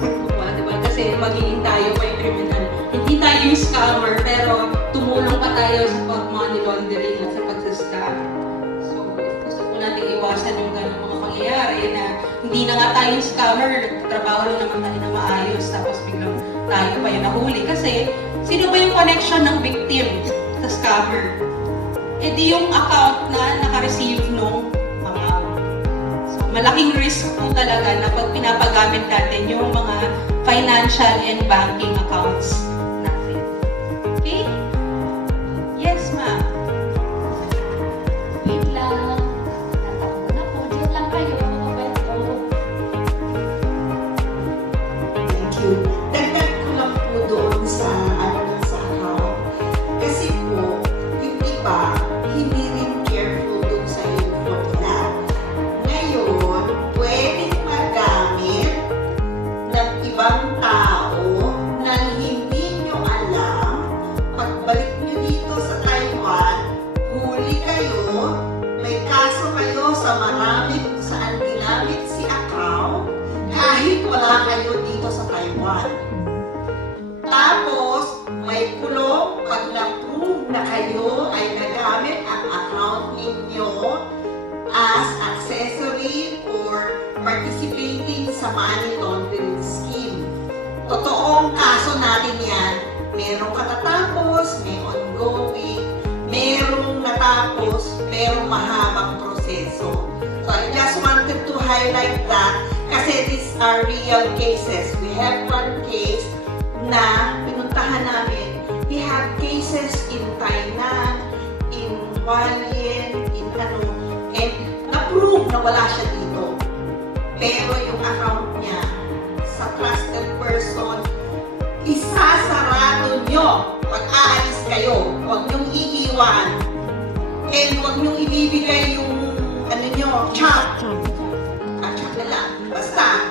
diba? Kasi magiging tayo may criminal. Hindi tayo yung scammer, pero tumulong pa tayo sa pag-money laundering at sa pag-scam. So, gusto po natin iwasan yung ganung mga pangyayari na hindi na nga tayo scammer, nagtatrabaho lang naman tayo na maayos, tapos biglang tayo pa yung nahuli. Kasi, sino ba yung connection ng victim sa scammer? Eh di yung account na naka-receive nung amount. So, malaking risk po talaga na pag pinapagamit natin yung mga financial and banking accounts natin. Okay? Yes, ma'am. Wait lang. Tatakbo na po. Diyan lang kayo. Kwento. Thank you. Dagdag ko lang po doon sa sa account. Kasi po, yung iba, hindi rin careful doon sa info nila. Ngayon, pwedeng magamit ng ibang tao na hindi nyo alam. Pagbalik nyo dito sa Taiwan, huli kayo, may kaso kayo sa marami kung saan ginamit si account kahit wala kayo dito sa Taiwan. Tapos, may kulong pag na-prove na kayo ay nagamit ang account ninyo as accessory or participating sa money laundering scheme. Totoong kaso natin yan. Merong katatapos, may ongoing, merong natapos, merong mahabang proseso. So I just wanted to highlight that kasi these are real cases. We have one case na pinuntahan namin. We have cases in Tainan, in Hualien, in and na-prove na wala siya dito. Pero yung account niya sa trusted person, isasarado nyo pag aalis kayo. Huwag nyong iiwan. And huwag nyong ibibigay yung chop. Chop na lang. Basta,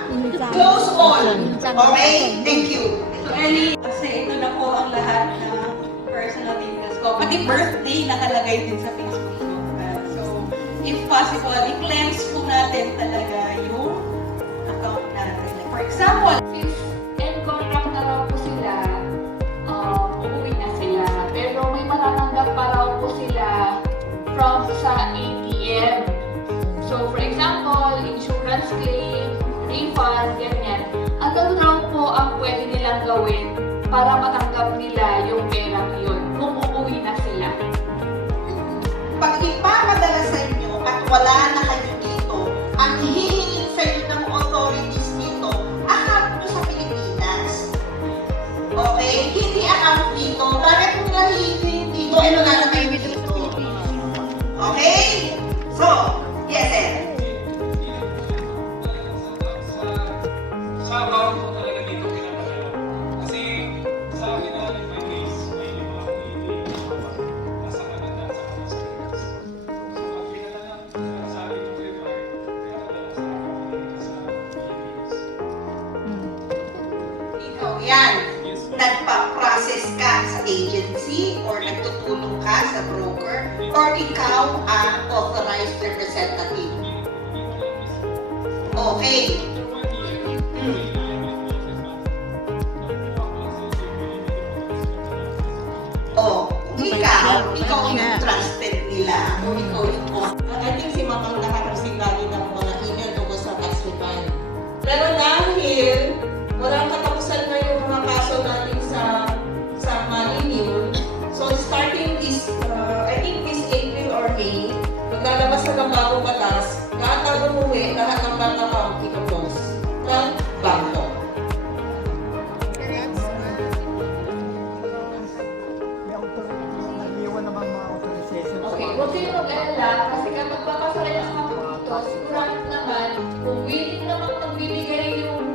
close all. Okay? Thank you. So, Ellie, kasi ito na po ang lahat ng personal details ko. Pati birthday nakalagay din sa Facebook profile. So, if possible, i-cleanse po natin talaga yung account natin. For example, Since end contract na raw po sila, uuwi na sila. Pero may matatanggap pa raw po sila from sa ATM. So, for example, insurance claim, refund, ganyan. Ano raw po ang pwede nilang gawin para matanggap nila yung perang yun kung uuwi na sila? Pag ipapadala sa inyo at wala na kayo dito, ang hihingin sa inyo ng authorities dito, account nyo sa Pilipinas. Okay? Hindi account dito. Bakit kung nahihingin dito, ano na kayo dito? Okay? So, yes, sir. Sa account ko talaga dito pinapalala. Kasi sa akin na may case, may mga nasa Canada, sa Philippines. So, ang pinalala sa akin ko yung pinalala sa account dito sa Philippines. Ikaw yan. Nagpa-process ka sa agency or nagtutulong ka sa broker or ikaw ang authorized representative. Okay. Oh, ikaw yung trusted nila. O ikaw yung I think si Mamang nakareceive lagi ng mga email tungkol sa tax refund. Pero dahil walang katapusan na yung mga kaso natin sa money yun, so starting this, I think this April or May, maglalabas na ng bagong batas, lahat ng umuwi, lahat ng bank account ika-close ng bangko. Okay, huwag kayo mag-alala kasi kapag papasaya ng mga dito, sigurado naman kung willing naman magbibigay yung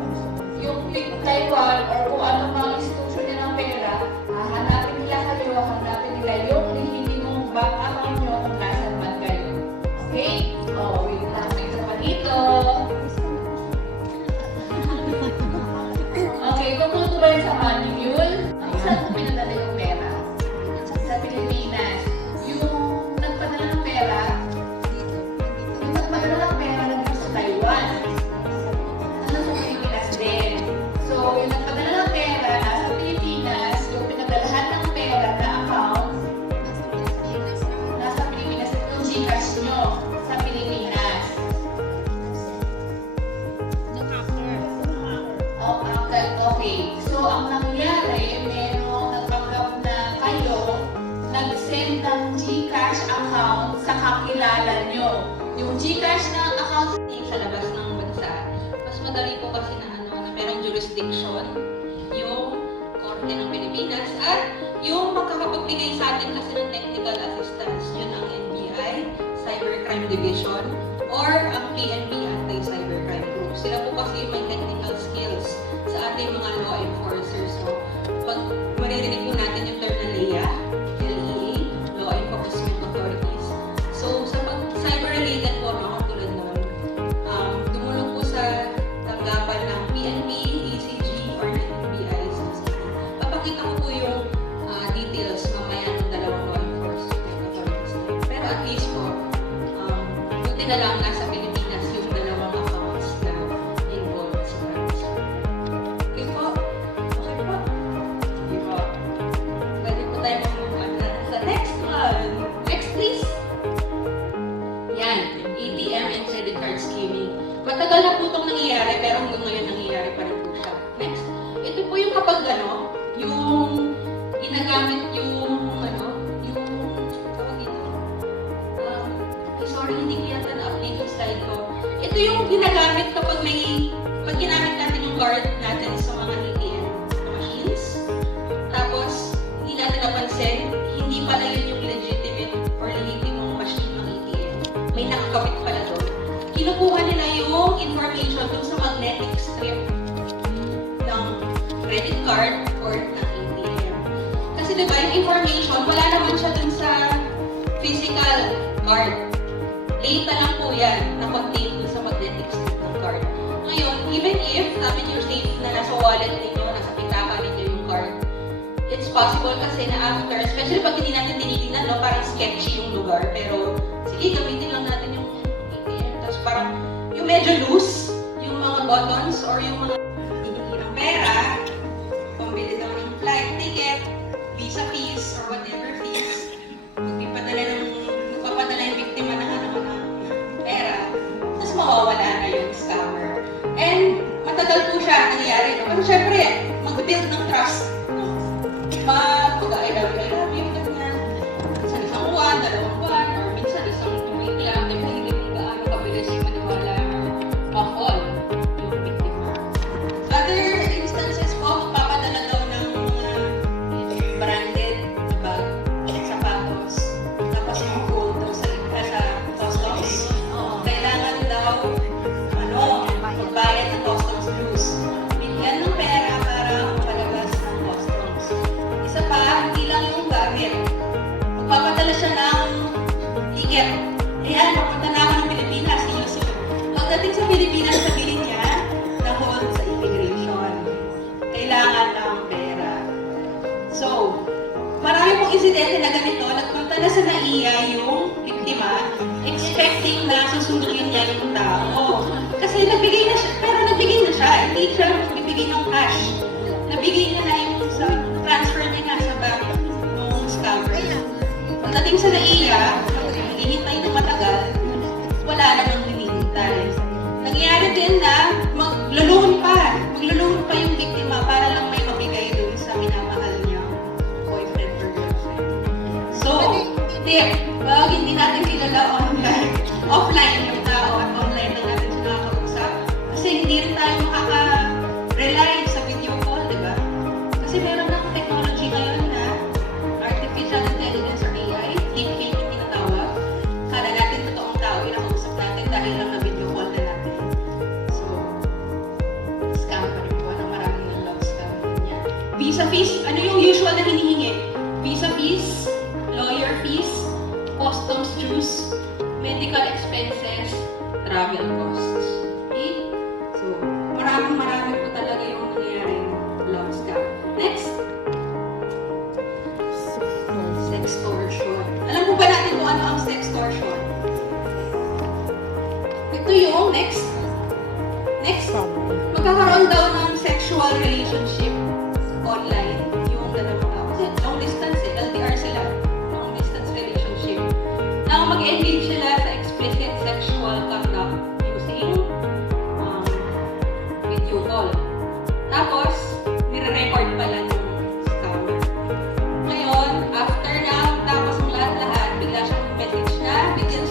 nakakilala nyo. Yung GCash na account sa labas ng bansa, mas madali po kasi na merong jurisdiction yung Korte ng Pilipinas at yung makakapagbigay sa atin kasi ng technical assistance, yun ang NBI, Cybercrime Division, or ang PNP, Anti-Cybercrime Group. Sila po kasi may technical skills sa ating mga law enforcers. So, pag maririnig po natin yung term na LEA, LEA, Law Enforcement Authorities. So, sa cyber-related po, tulad nun, tumulong po sa tanggapan ng PNP, ECG, or ng NBI. Papakita ko po yung details mamaya ng dalawang law enforcement authorities. Pero at least po, buti na lang nasa Pilipinas yung dalawang accounts na involved sa transfer. Okay po? Okay po? Okay po. Pwede po tayo mamunta sa next one. Next please. Yan, ATM and credit card scheming. Matagal na po itong nangyayari, pero hanggang ngayon nangyayari pa rin po siya. Next. Ito po yung kapag yung ginagamit yung tawag dito. Sorry, hindi ko yata na-update yung slide ko. Ito yung ginagamit pag ginamit natin yung card natin sa mga ATM machines. Tapos, hindi natin napansin, hindi pala yun yung legitimate or legitimate machine ng ATM. May nakakabit pala doon. Kinukuha nila yung information dun sa magnetic strip ng credit card or ng ATM. Kasi diba, yung information, wala naman siya dun sa physical card. Data lang po yan na contain dun sa magnetic strip ng card. Ngayon, even if sabi niyo safe na nasa wallet ninyo, nasa pitaka ninyo yung card, it's possible kasi na after, especially pag hindi natin tinitingnan, parang sketchy yung lugar, pero sige, gamitin lang natin yung ATM. Tapos parang yung medyo loose, yung mga buttons or yung mga hinihingi ng pera, pambili daw ng flight ticket, visa fees, or whatever fees, magpapadala yung biktima ng pera, tapos mawawala na yung scammer. And matagal po siya nangyayari. Pero syempre, mag-build ng trust. Mag-I love you, ganyan. Minsan isang buwan, 2 buwan, or minsan isang week lang, depende kung gaano kabilis yung maniwala ma-fall yung biktima. Other instances po, magpapadala daw ng branded na bag, sapatos, tapos yung gold daw sa customs. Kailangan daw, magbayad ng customs dues. Bigyan ng pera para palabas ng customs. Isa pa, hindi lang yung gamit. Magpapadala siya ng ticket. Ayan, papunta na ako ng Pilipinas, Yusuf. Pagdating sa Pilipinas, sabihin niya, na-hold sa immigration. Kailangan ng pera. So, marami pong insidente na ganito, nagpunta na sa NAIA yung biktima, expecting na susundin niya yung tao. Kasi nagbigay na siya, pero nagbigay na siya, hindi siya bibigay ng cash. Nabigay niya na yung transfer niya na sa bank ng scammer. Pagdating sa NAIA, naghihintay na matagal, wala namang hinihintay. Nangyayari din na maglo-loan pa yung biktima para lang may mabigay dun sa minamahal niya boyfriend or girlfriend. So, tip, pag hindi natin kilala offline yung tao at online lang natin siya nakakausap, kasi hindi rin tayo makaka-rely sa video call, di ba? Kasi meron ng technology ngayon na artificial intelligence or AI, deepfake yung tinatawag. Kala natin totoong tao, inakausap natin dahil lang na video call na natin. So, scam pa rin po. Maraming ng love scam niya. Visa fees, ano yung usual na hinihingi? Visa fees, lawyer fees, customs dues, medical expenses, travel costs. Okay? So, marami po talaga yung nangyayaring love scam. Next. Sextortion. Alam mo ba natin kung ano ang sextortion? Ito yung next. Magkakaroon daw ng sexual relationship online. Yung dalawang tao. Kasi long distance LDR sila. Long distance relationship. Now, mag-engage sila sa explicit sexual conduct using video call. Tapos, nire-record pala yung scammer. Ngayon, after na tapos ang lahat-lahat, bigla siyang message na, bigyan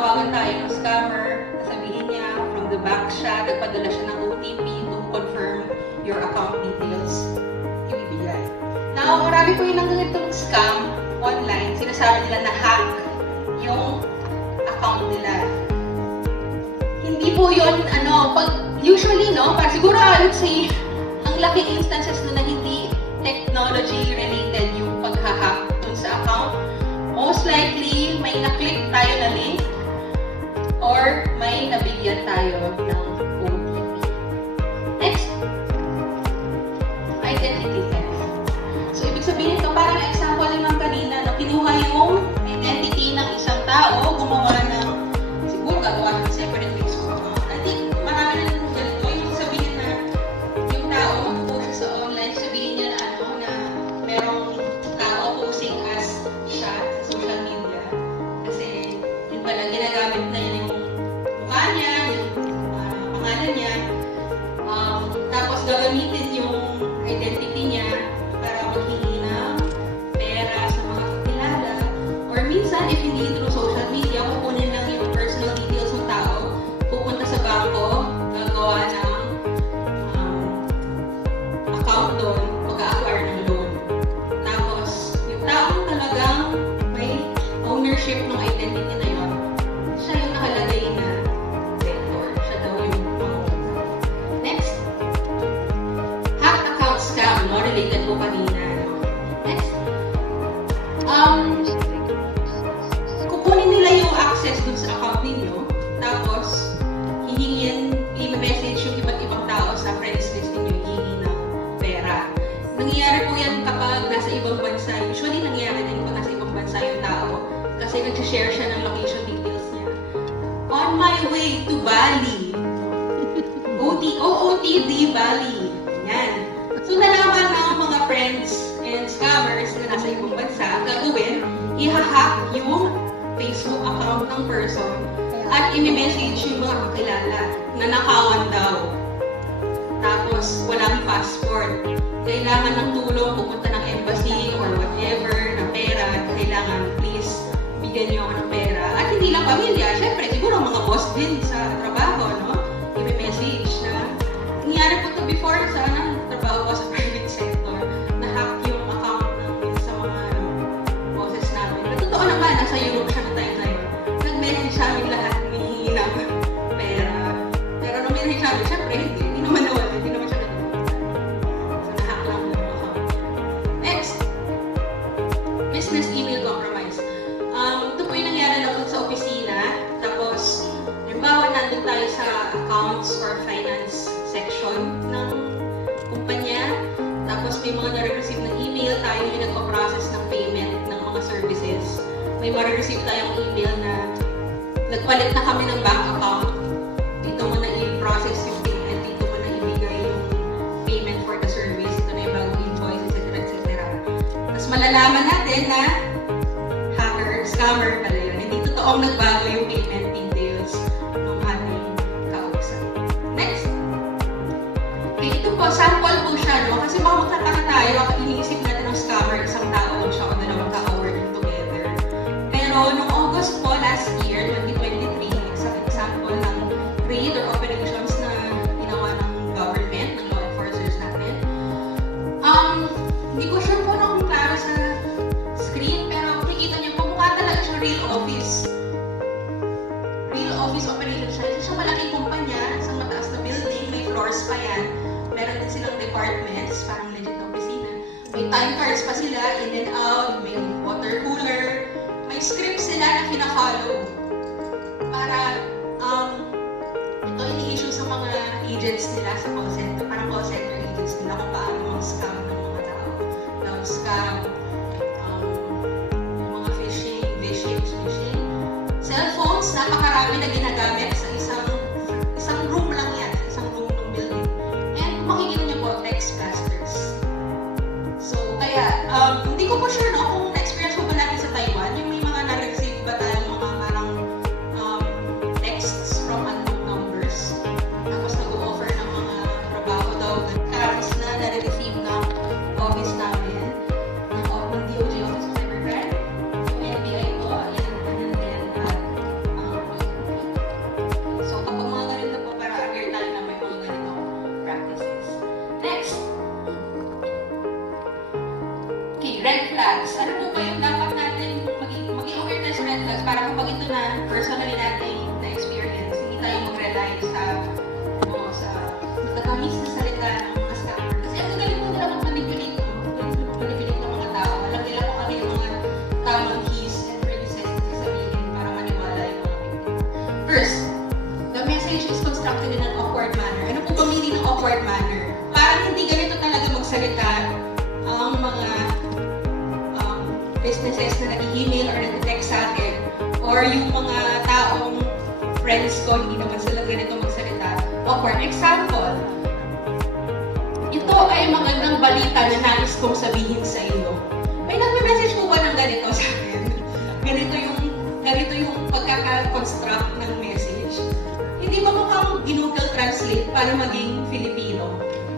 tatawagan tayo ng scammer, sabihin niya from the bank siya, nagpadala siya ng OTP to confirm your account details. Ibibigay. Now, marami po yung nangyayari scam online. Sinasabi nila na hack yung account nila. Hindi po yun, usually, siguro I would say, ang laking instances na hindi technology related yung paghahack dun sa account. Most likely, may na-click tayo na link or may nabigyan tayo ng OTP. Next, identity theft. So, ibig sabihin ito, parang example ni Ma'am kanina, na kinuha yung identity ng isang tao, gumawa ng, siguro gagawa ng separate Facebook account. I think marami na ganito, yung sabihin na yung tao mag-post sa online, sabihin niya na na merong tao posing as siya sa social media. Kasi yun pala, ginagamit na yun yung mukha niya, yung pangalan niya. Tapos gagamitin yung identity niya para maghingi ng pera sa mga kakilala. Or minsan, if hindi through social media, kukunin lang yung personal details ng tao, pupunta sa bangko, gagawa ng account doon, mag-a-acquire ng loan. Tapos, yung taong talagang may ownership ng identity na yun, siya yung nakalagay na vendor. Siya daw yung pangunguna. Next, hack account scam, related po kanina. Next, kukunin nila yung access dun sa account ninyo, tapos hihingin, i-message yung iba't ibang tao sa friends list ninyo, hihingi ng pera. Nangyayari po yan kapag nasa ibang bansa. Usually nangyayari din kapag nasa ibang bansa yung tao kasi nag-share siya ng location details niya. On my way to Bali. OOTD Bali. Yan. So nalaman ng mga friends and scammers na nasa ibang bansa, gagawin, i-hack yung Facebook account ng person at i-message yung mga kakilala na nakawan daw. Tapos, walang passport. Kailangan ng tulong, pupunta ng embassy or whatever, na pera, kailangan please bigyan niyo ako ng pera. At hindi lang pamilya, syempre, siguro mga boss din sa trabaho, i-message na, nangyari po ito before sa trabaho ko sa private sector, na-hack yung account ng sa mga bosses namin. Na totoo naman, nasa Europe siya na tayo ngayon. Nag-message sa amin lahat, humihingi ng pera. Pero nung message sa amin, syempre, hindi naman nawala, hindi naman siya natulungan. So, na-hack lang yung account. Next, business email compromise. Ito po yung nangyari lang sa opisina. Tapos, halimbawa, nandun tayo sa accounts or finance section ng kumpanya. Tapos, may mga nare-receive na email. Tayo yung nagpa-process ng payment ng mga services. May mare-receive tayong email na nagpalit na kami ng bank account. Dito mo na i-process yung payment. Dito mo na ibigay yung payment for the service. Ito na yung bagong invoice, etc. etc. Tapos, malalaman natin na hacker, scammer pala yun. Hindi totoong nagbago yung payment details ng ating kausap. Next. Okay, ito po, sample po siya, Kasi baka magtataka tayo, iniisip natin ng scammer, isang tao lang siya o dalawang tao working together. Pero noong August po, last year, 2023, isang example ng raid or operations na ginawa ng government, ng law enforcers natin. Hindi ko sure po nung klaro sa screen, pero makikita niyo po, mukha talaga siya real office. Real office operation siya. Isa siyang malaking kumpanya, isang mataas na building, may floors pa yan. Meron din silang departments, parang legit na opisina. May time cards pa sila, in and out, may water cooler. May script sila na pina-follow. Para, ito ini-issue sa mga agents nila sa call center, parang call center agents nila kung paano mag-scam ng mga tao. Tapos scam, yung mga phishing. Cellphones, napakarami na ginagamit sa isang room lang yan, isang room ng building. And makikita niyo po, text blasters. So, kaya, hindi ko po sure kung na-experience ko ba natin sa Taiwan, yung may mga na-receive ba tayong mga parang texts from unknown numbers. Tapos nag-o-offer ng mga trabaho daw, cards na na-receive ng office namin, ng DOJ Office of Cybercrime, yung NBI po, and then constructed in an awkward manner. Ano po ba meaning ng awkward manner? Parang hindi ganito talaga magsalita ang mga businesses na nag-email or nag-text sa akin, or yung mga taong friends ko, hindi naman sila ganito magsalita. Awkward. Example, ito ay magandang balita na nais kong sabihin sa iyo. May nagme-message po ba ng ganito sa akin? Ganito yung pagkaka-construct ng message. Hindi ba mukhang Google Translate para maging Filipino?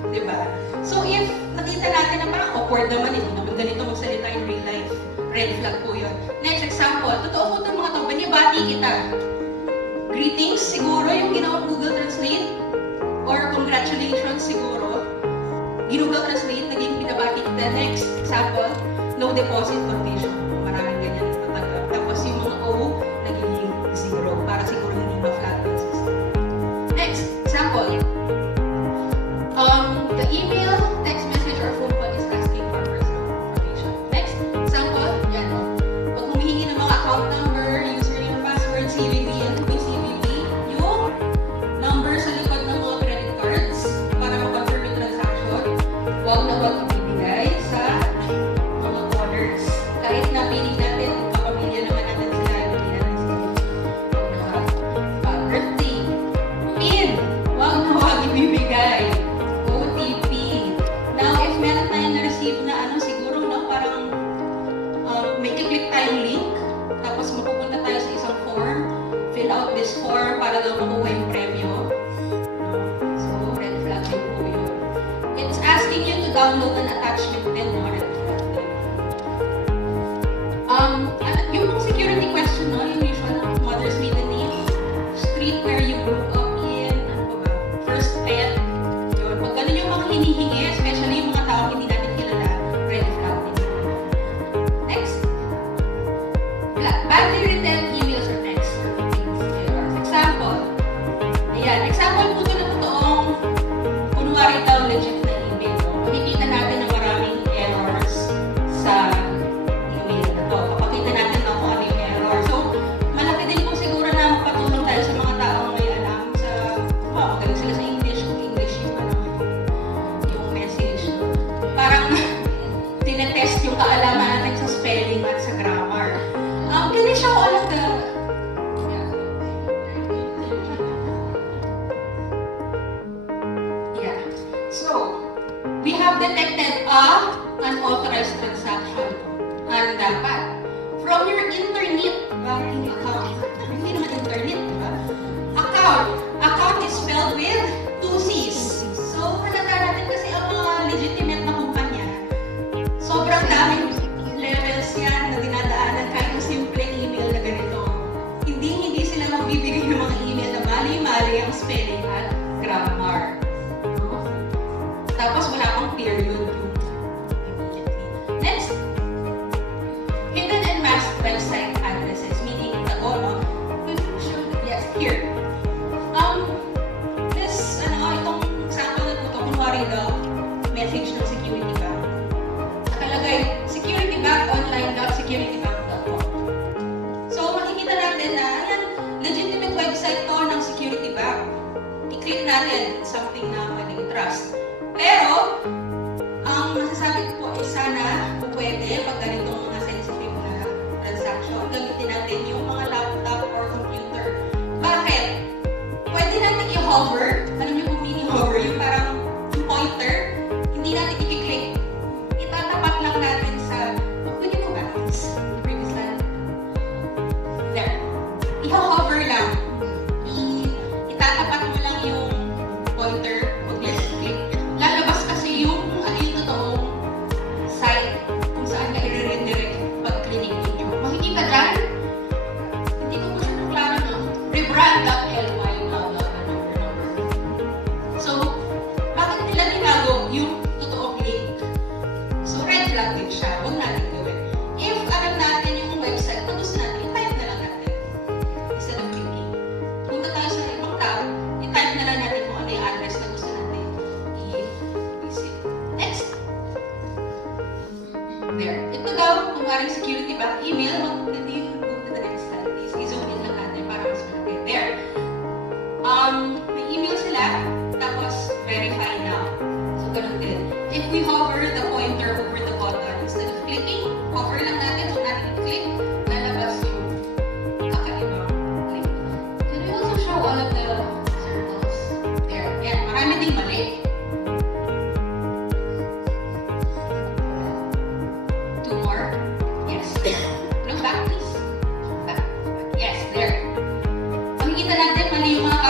Diba? So if nakita natin na parang awkward naman, hindi naman ganito magsalita in real life. Red flag po yun. Next example, totoo po itong mga to, banibati kita. Greetings, siguro yung ginawang Google Translate, or congratulations siguro. Google Translate, naging pinabati kita. Next example, no deposit condition. Maraming ganyan natanggap. Tapos yung mga O, naging 0 para siguro hindi ma-flag yung system. Next example, the email, text message, or phone call is asking for personal information. Next example, yan. Pag humihingi ng mga account number, username, password, CVV, and kung CVV, yung number sa likod ng mga credit cards para ma-confirm yung transaction, huwag na huwag ibibigay sa mga callers. Kahit na piling natin, kapamilya naman natin sila, hindi natin sila. Birthday, PIN, huwag na huwag ibibigay. OTP. Now, if meron tayong na-receive na siguro parang may click tayong link, tapos mapupunta tayo sa isang form, fill out this form para lang makuha yung premyo. So, red flag din po yun. It's asking you to download an attachment din, no? Red flag din. Yung mga security question, no? Yung usual, mother's maiden name, street where you grew up in, ano ba? First pet, yun. Pag ganun yung mga hinihingi, especially yung mga tao hindi natin kilala, red flag din. Next. Badly written emails or texts or meetings. Example. Ayan. Example po ito na totoong kunwari daw legit na email. Makikita natin na maraming errors sa email na to. Papakita natin na kung ano yung error. So, malaki din po siguro na magpatulong tayo sa mga taong may alam sa, magaling sila sa English, kung English yung message. Parang tinetest yung kaalaman natin sa spelling at sa grammar. Can you show all of the... Yeah. So, we have detected unauthorized transaction. And dapat, from your internet banking account, hindi naman internet, diba? Account is spelled with 2 C's. So, halata natin kasi ang mga legitimate na kumpanya, sobrang daming levels yan na dinadaanan kahit na simple email na ganito. Hindi sila magbibigay ng mga email na mali-mali ang spelling at grammar. No? Tapos wala pang period. Next. Hidden and masked website addresses, meaning tago, no? Yes, here. Itong example na ito, kunwari daw, message ng security bank. Nakalagay, securitybank.securitybank.com. So, makikita natin na, ayan, legitimate website to ng security bank. I-click natin something na maling trust. Pero, ang masasabi ko po ay sana pwede pag ganitong mga sensitive na transaction, gamitin natin yung mga laptop or computer. Bakit? Pwede natin i-hover. Alam niyo kung meaning hover? Yung parang yung pointer. Hindi natin i-click. Itatapat lang natin sa... Pwede mo ba? Previous slide. There. I-hover lang. Itatapat mo lang yung pointer. Pag-left click. Lalabas kasi yung totoong site kung saan ka i-redirect pag clinic ninyo. Makikita dyan? Hindi ko masyadong klaro, no? Rebrand.ly. So, bakit nila tinago yung totoong link? So, red flag din siya. Huwag natin gawin. If alam natin yung website, gusto natin, i-type na lang natin. Instead of clicking. Punta tayo sa ibang tab, i-type na lang natin kung ano yung address na gusto natin i-visit. Next. There. Ito daw, kung maring security bank email, hindi go to the next slide. Please, i-zoom in lang natin para mas malaki. There. May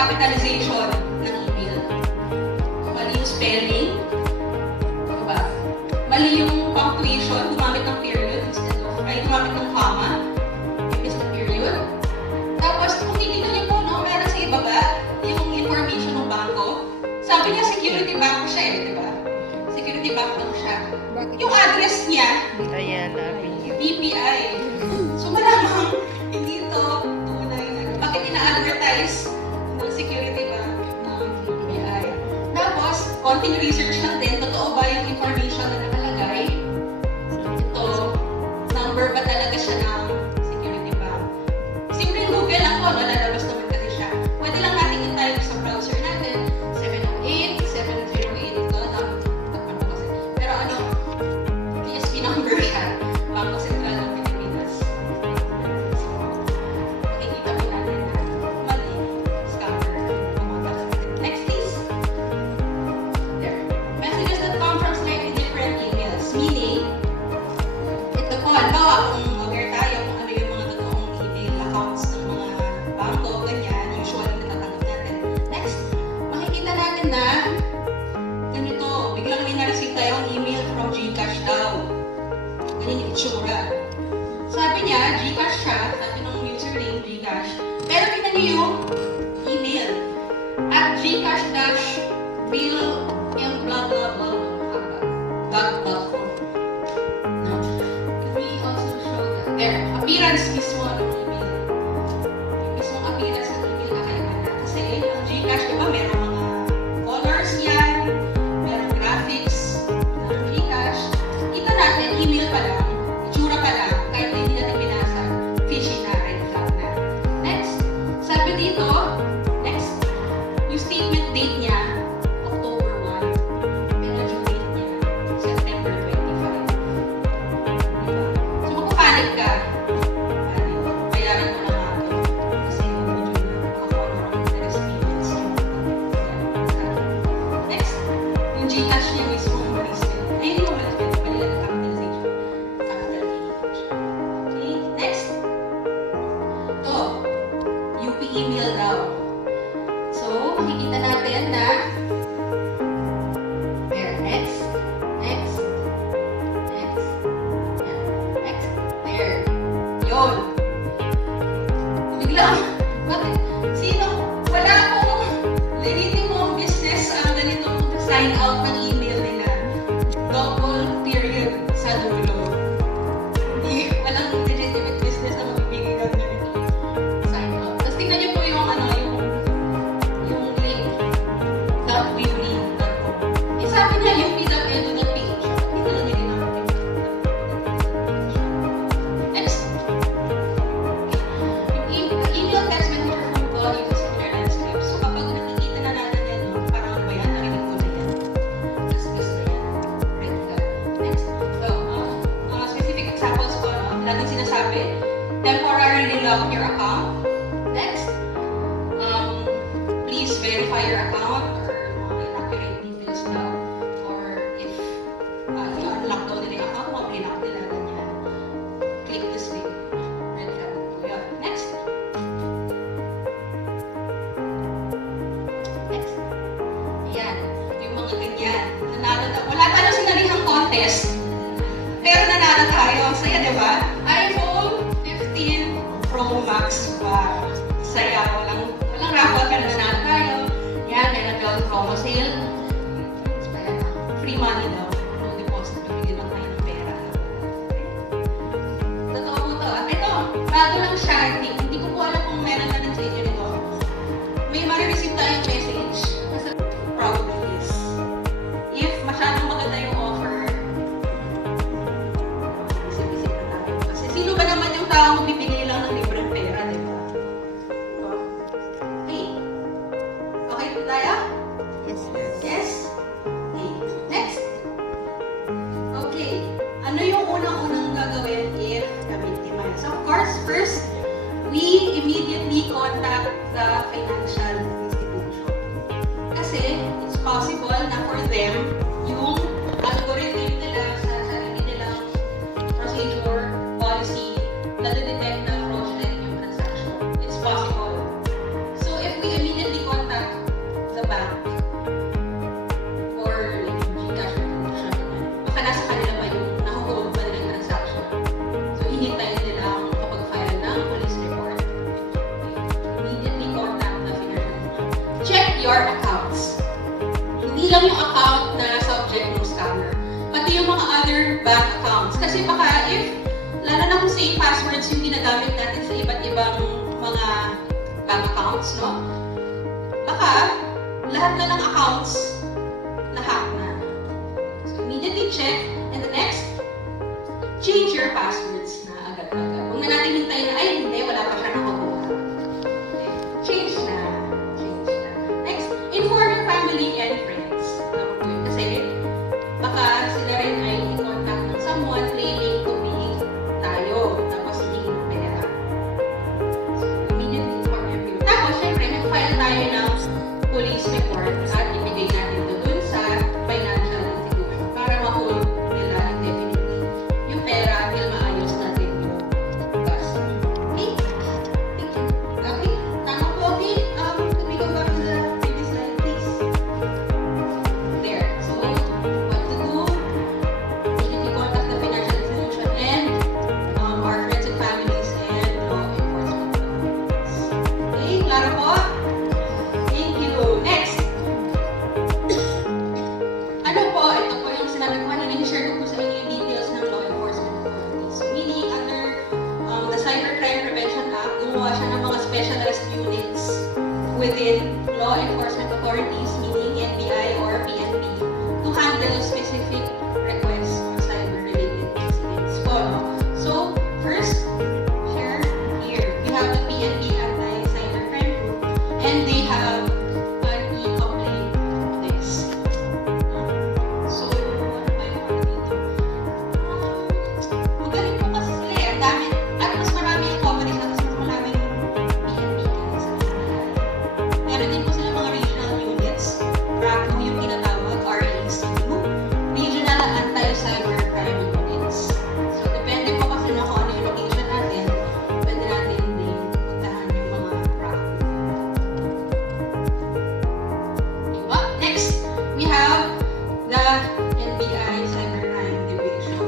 capitalization ng email. Mali yung spelling. Diba? Mali yung punctuation, gumamit ng period instead of, ay gumamit ng comma. Imbes na period. Tapos, kung titignan niyo po, no, meron sa ibaba, yung information ng bangko. Sabi niya, security bank siya eh, di ba? Security bank daw siya. Yung address niya, Ayan, Avenue. BPI. So, malamang, hindi ito tunay na. Bakit ina-advertise ng security bank ng BPI? Tapos, konting research lang din, totoo ba yung information na nakalagay? Ito, number ba talaga siya ng security bank? Simple Google lang po, lalabas naman kasi siya. Pwede lang natin i-type sa browser natin, 708, 708, ito, ano kasi. Pero ano, PSP number siya, Bangko Sentral ng Pilipinas. So, makikita po natin na mali, scammer, next please. There. Messages that come from slightly different emails, meaning, ito po, halimbawa, kung aware tayo kung ano yung mga totoong email accounts ng mga bangko, ganyan, usually natatanggap natin. Next, makikita natin na ganito, biglang may na-receive tayong email from Gcash daw. Ganyan yung itsura. Sabi niya, Gcash siya, sabi ng username, Gcash. Pero tingnan niyo yung email. At Gcash dash bill and blah blah blah .com. No. Can we also show that? There, appearance mismo ng email. Yung mismong appearance ng email kakaiba na. Kasi ang Gcash, di ba, merong mga colors yan, merong graphics ng Gcash. Kita natin, email pa lang, itsura pa lang, kahit na hindi natin binasa, fishy na, red flag na. Next, sabi dito, next, yung statement date niya, October 1, pero due date niya, September 25. Diba? So, magpapanik ka. Bayaran mo na nga ito. Kasi medyo makakolor ang interest payments. Next, yung Gcash niya mismo mali-spend. Ay, hindi mo mali-spend. Mali lang ang capitalization. Capital A. Okay, next. Ito, UP email daw. So, makikita natin na there, next, next, next, yan, next, there, yun. Biglang, bakit, sino, wala akong legitimong business ang ganitong sign out ng email nila. Double period sa dulo. Hindi, walang legitimate business na magbibigay ng ganitong sign out. Tapos tingnan niyo po yung ano, yung link .weebly.com. Eh, sabi niya yung pw.ph. Dito lang din natin. Next. Yung email text message from God uses internet scripts. So kapag nakikita na natin yan, no, parang ano ba yan? Narinig ko na yan. Discuss na yan. Red flag. Next. So, specific examples po, no? Laging sinasabi, temporarily lock your account. Next. Please verify your account or mga inaccurate details daw. Or if i-unlock daw nila yung account mo, i-lock nila, ganyan. Click this link. Red flag. Yun. Next. Next. Ayan. Yung mga ganyan. Nanalo na. Wala tayong sinalihang contest. Pero nanalo tayo. Ang saya, di ba? iPhone 15 Pro Max pa. Saya. Walang raffle pero nanalo tayo. Yan, may nag-down promo sale. Ayan, free money daw. No deposit. Bibigyan lang tayo ng pera. Totoo po to. At ito, bago lang siya. Hindi ko po alam kung meron na din sa inyo nito. May marireceive tayong message. Probably is. If masyadong maganda yung offer, isip-isip na tayo. Kasi sino ba naman yung tao magbibigay lang ng libreng pera, di ba? Okay. Okay po tayo? Yes. Yes? Okay. Next. your accounts. Hindi lang yung account na subject ng scammer, pati yung mga other bank accounts. Kasi baka lalo na kung same passwords yung ginagamit natin sa iba't ibang mga bank accounts, no? Baka lahat na ng accounts na-hack na. So immediately check, and the next, change your passwords na agad-agad. Huwag na natin hintayin na, ay hindi, wala pa siya nakakuha. Okay. Change na. Next, inform your family and friends. Kasi baka sila rin ay in-contact ng someone claiming to be tayo, tapos hindi ng pera. So, immediately inform everyone. Tapos, syempre, mag-file tayo ng police report at ibigay natin ito dun sa financial institution para ma-hold nila indefinitely yung pera till maayos natin yung gas. Okay? Thank you. Okay? Tama po, okay? Can we go back to the previous slide, please? There. So, what to do? Immediately contact the financial institution and our friends and families and law enforcement authorities. Okay? Klaro po? Thank you. Next. Ano po? Ito po yung sinabi ko kanina. I-share ko po sa inyo yung details ng law enforcement authorities. So, meaning under the Cybercrime Prevention Act, gumawa siya ng mga specialized units within law enforcement authorities, meaning NBI or PNP, to handle specific requests on cyber-related incidents po. No? So, first, share here. We have the PNP Anti-Cybercrime Group, and they have an e-complaint desk. So, ano ba yung ano dito? Magaling po kasi sila eh. Ang dami, at mas marami yung coverage at mas marami yung PNP kaysa sa NBI. Meron din po sila mga regional units. RACU yung tinatawag, RACU. Regional Anti-Cybercrime Units. So, depende po kasi na kung ano yung location natin, pwede natin din puntahan yung mga RACU. Diba? Next, we have the NBI Cybercrime Division.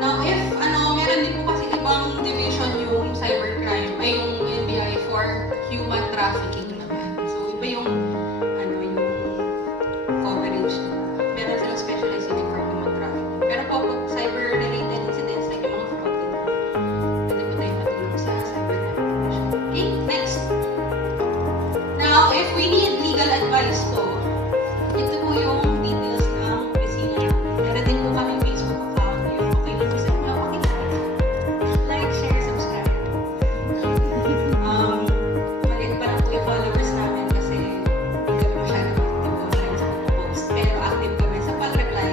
Now, if meron din po kasi ibang division yung cybercrime, ay yung NBI for human trafficking naman. So, iba yung yung coverage nila. Meron silang specialized unit for human trafficking. Pero po, cyber-related incidents like yung mga fraud, pwede po tayo matulong sa cybercrime division. Okay, next. Now, if we need legal advice po, ito po yung details ng opisina namin. Meron din po kami Facebook account. Yung okay lang po sa inyo, like, share, subscribe. Maliit pa lang po yung followers namin kasi hindi kami masyadong active online sa mga post. Pero active kami sa pag-reply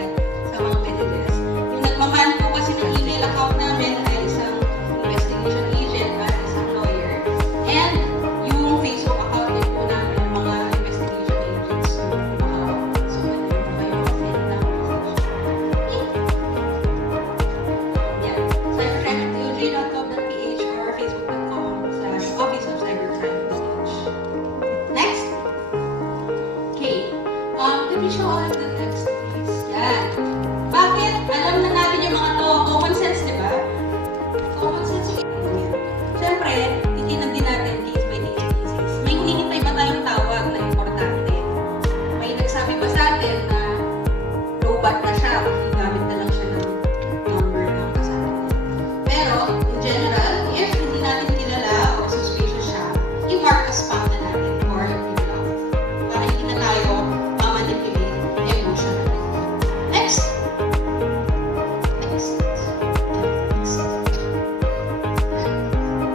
sa mga messages. Yung nagmaman po kasi ng email account namin ay isang investigation agent at isang lawyer. And yung Facebook account din po namin ng mga investigation agents. So, pwede po kayo mag-send ng message. Yeah. cybercrime@oj.gov.ph or facebook.com/Office of Cybercrime.ph. Next. Okay. Can we show all of the text, please? Yan. Bakit? Alam na natin yung mga to. Common sense, di ba? Common sense yung siyempre, titinan din natin case by case basis. May hinihintay ba tayong tawag na importante? May nagsabi ba sa atin na robot na siya, gamit na lang siya ng number ng kasama niya. Pero, in general, if hindi natin kilala o suspicious siya, i-mark as spam na natin or i-block. Para hindi na tayo mamanipulate emotionally. Next. Next. Next.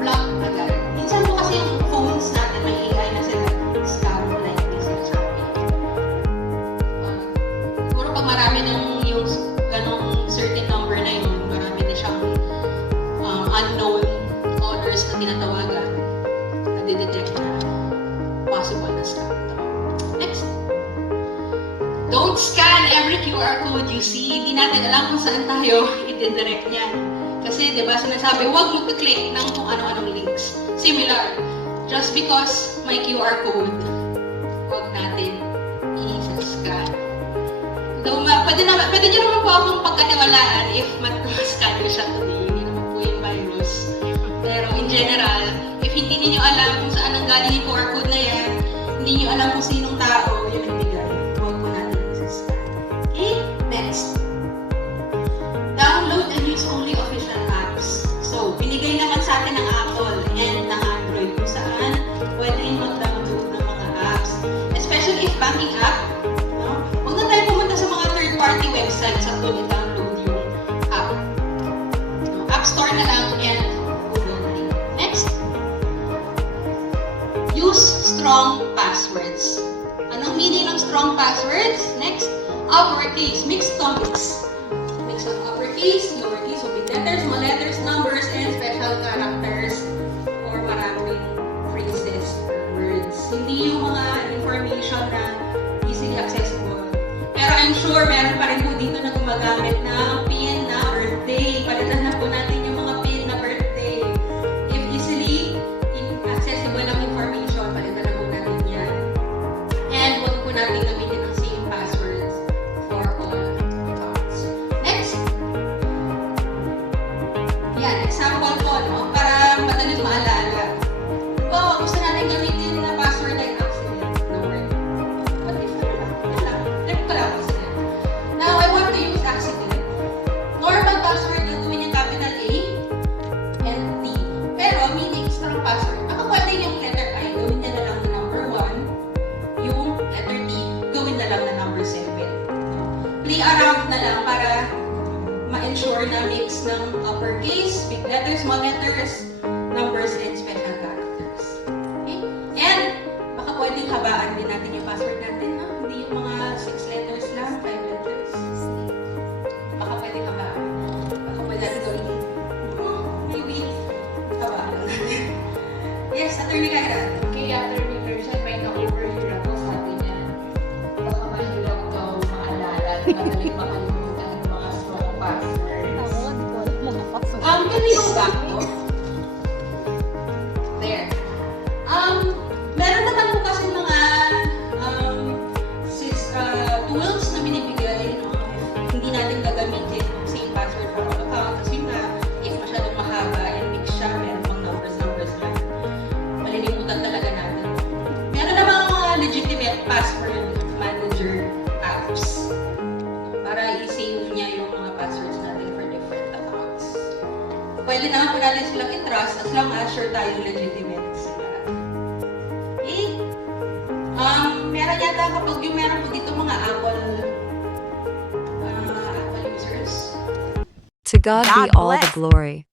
Block agad. Minsan po kasi yung phones natin may AI na sila scam like this and something. Siguro pag marami ng yung ganong certain number na yun, marami na siyang unknown callers na tinatawagan na didetect na possible na scam. Next. Don't scan every QR code you see. Hindi natin alam kung saan tayo i-direct niyan. Kasi, di ba, sinasabi, huwag mag-click ng kung ano-anong links. Similar. Just because may QR code, huwag natin i-scan. Though, pwede nyo naman po akong pagkatiwalaan if mat-scan nyo siya today. Hindi naman po yung virus. Pero, in general, if hindi niyo alam kung saan ang galing yung QR code na yan, hindi niyo alam kung sinong tao aking app. No? Huwag na tayo pumunta sa mga third-party websites at doon i-download yung app. No? App Store na lang and Google Play. Next. Use strong passwords. Anong meaning ng strong passwords? Next. Uppercase, mixed comics. Mix of uppercase, lowercase, so big letters, small letters, numbers, and special characters or maraming phrases or words. Hindi yung mga information na easily accessible. Pero I'm sure meron pa rin po dito na gumagamit ng PIN na birthday. Palitan na po natin yung mga PIN na birthday. If easily accessible ang information, palitan na po natin yan. And huwag po natin gamitin ang same passwords for all accounts. Next. Yan, example po, no? Para madaling maalala. Oh, gusto natin gamitin na password like accident. No word. What if trip ko lang accident. Now, I want to use accident. Normal password, gagawin yung capital A and T. Pero, meaning strong password, baka pwede yung letter I, gawin niya na lang na number 1. Yung letter T, gawin na lang na number 7. Play around na lang para ma-ensure na mix ng uppercase, big letters, small letters, numbers, and special characters. Okay? And, baka pwedeng habaan din natin yung password natin, ha? Hindi yung mga 6 letters lang, 5 letters. Baka pwedeng habaan. Baka pwede natin gawin, maybe, habaan natin. Yes, Attorney Kyra. Kay Attorney Gershon, may na-overhear ako, sabi niya, baka mahirap daw maalala at madaling makalimutan ng mga strong passwords. Ganito ba ako? There. Meron naman po kasi mga tools na binibigay, no? Hindi natin gagamitin yung same password for all accounts. Kasi nga, if masyadong mahaba and mix siya, meron pang numbers lang. Malilimutan talaga natin. Meron naman mga legitimate password manager apps para i-save niya yung mga passwords natin for different accounts. Pwede naman po natin silang i-trust as long as sure tayo legitimate sila. Okay? Meron yata kapag yung meron po dito mga Apple users. To God be all the glory.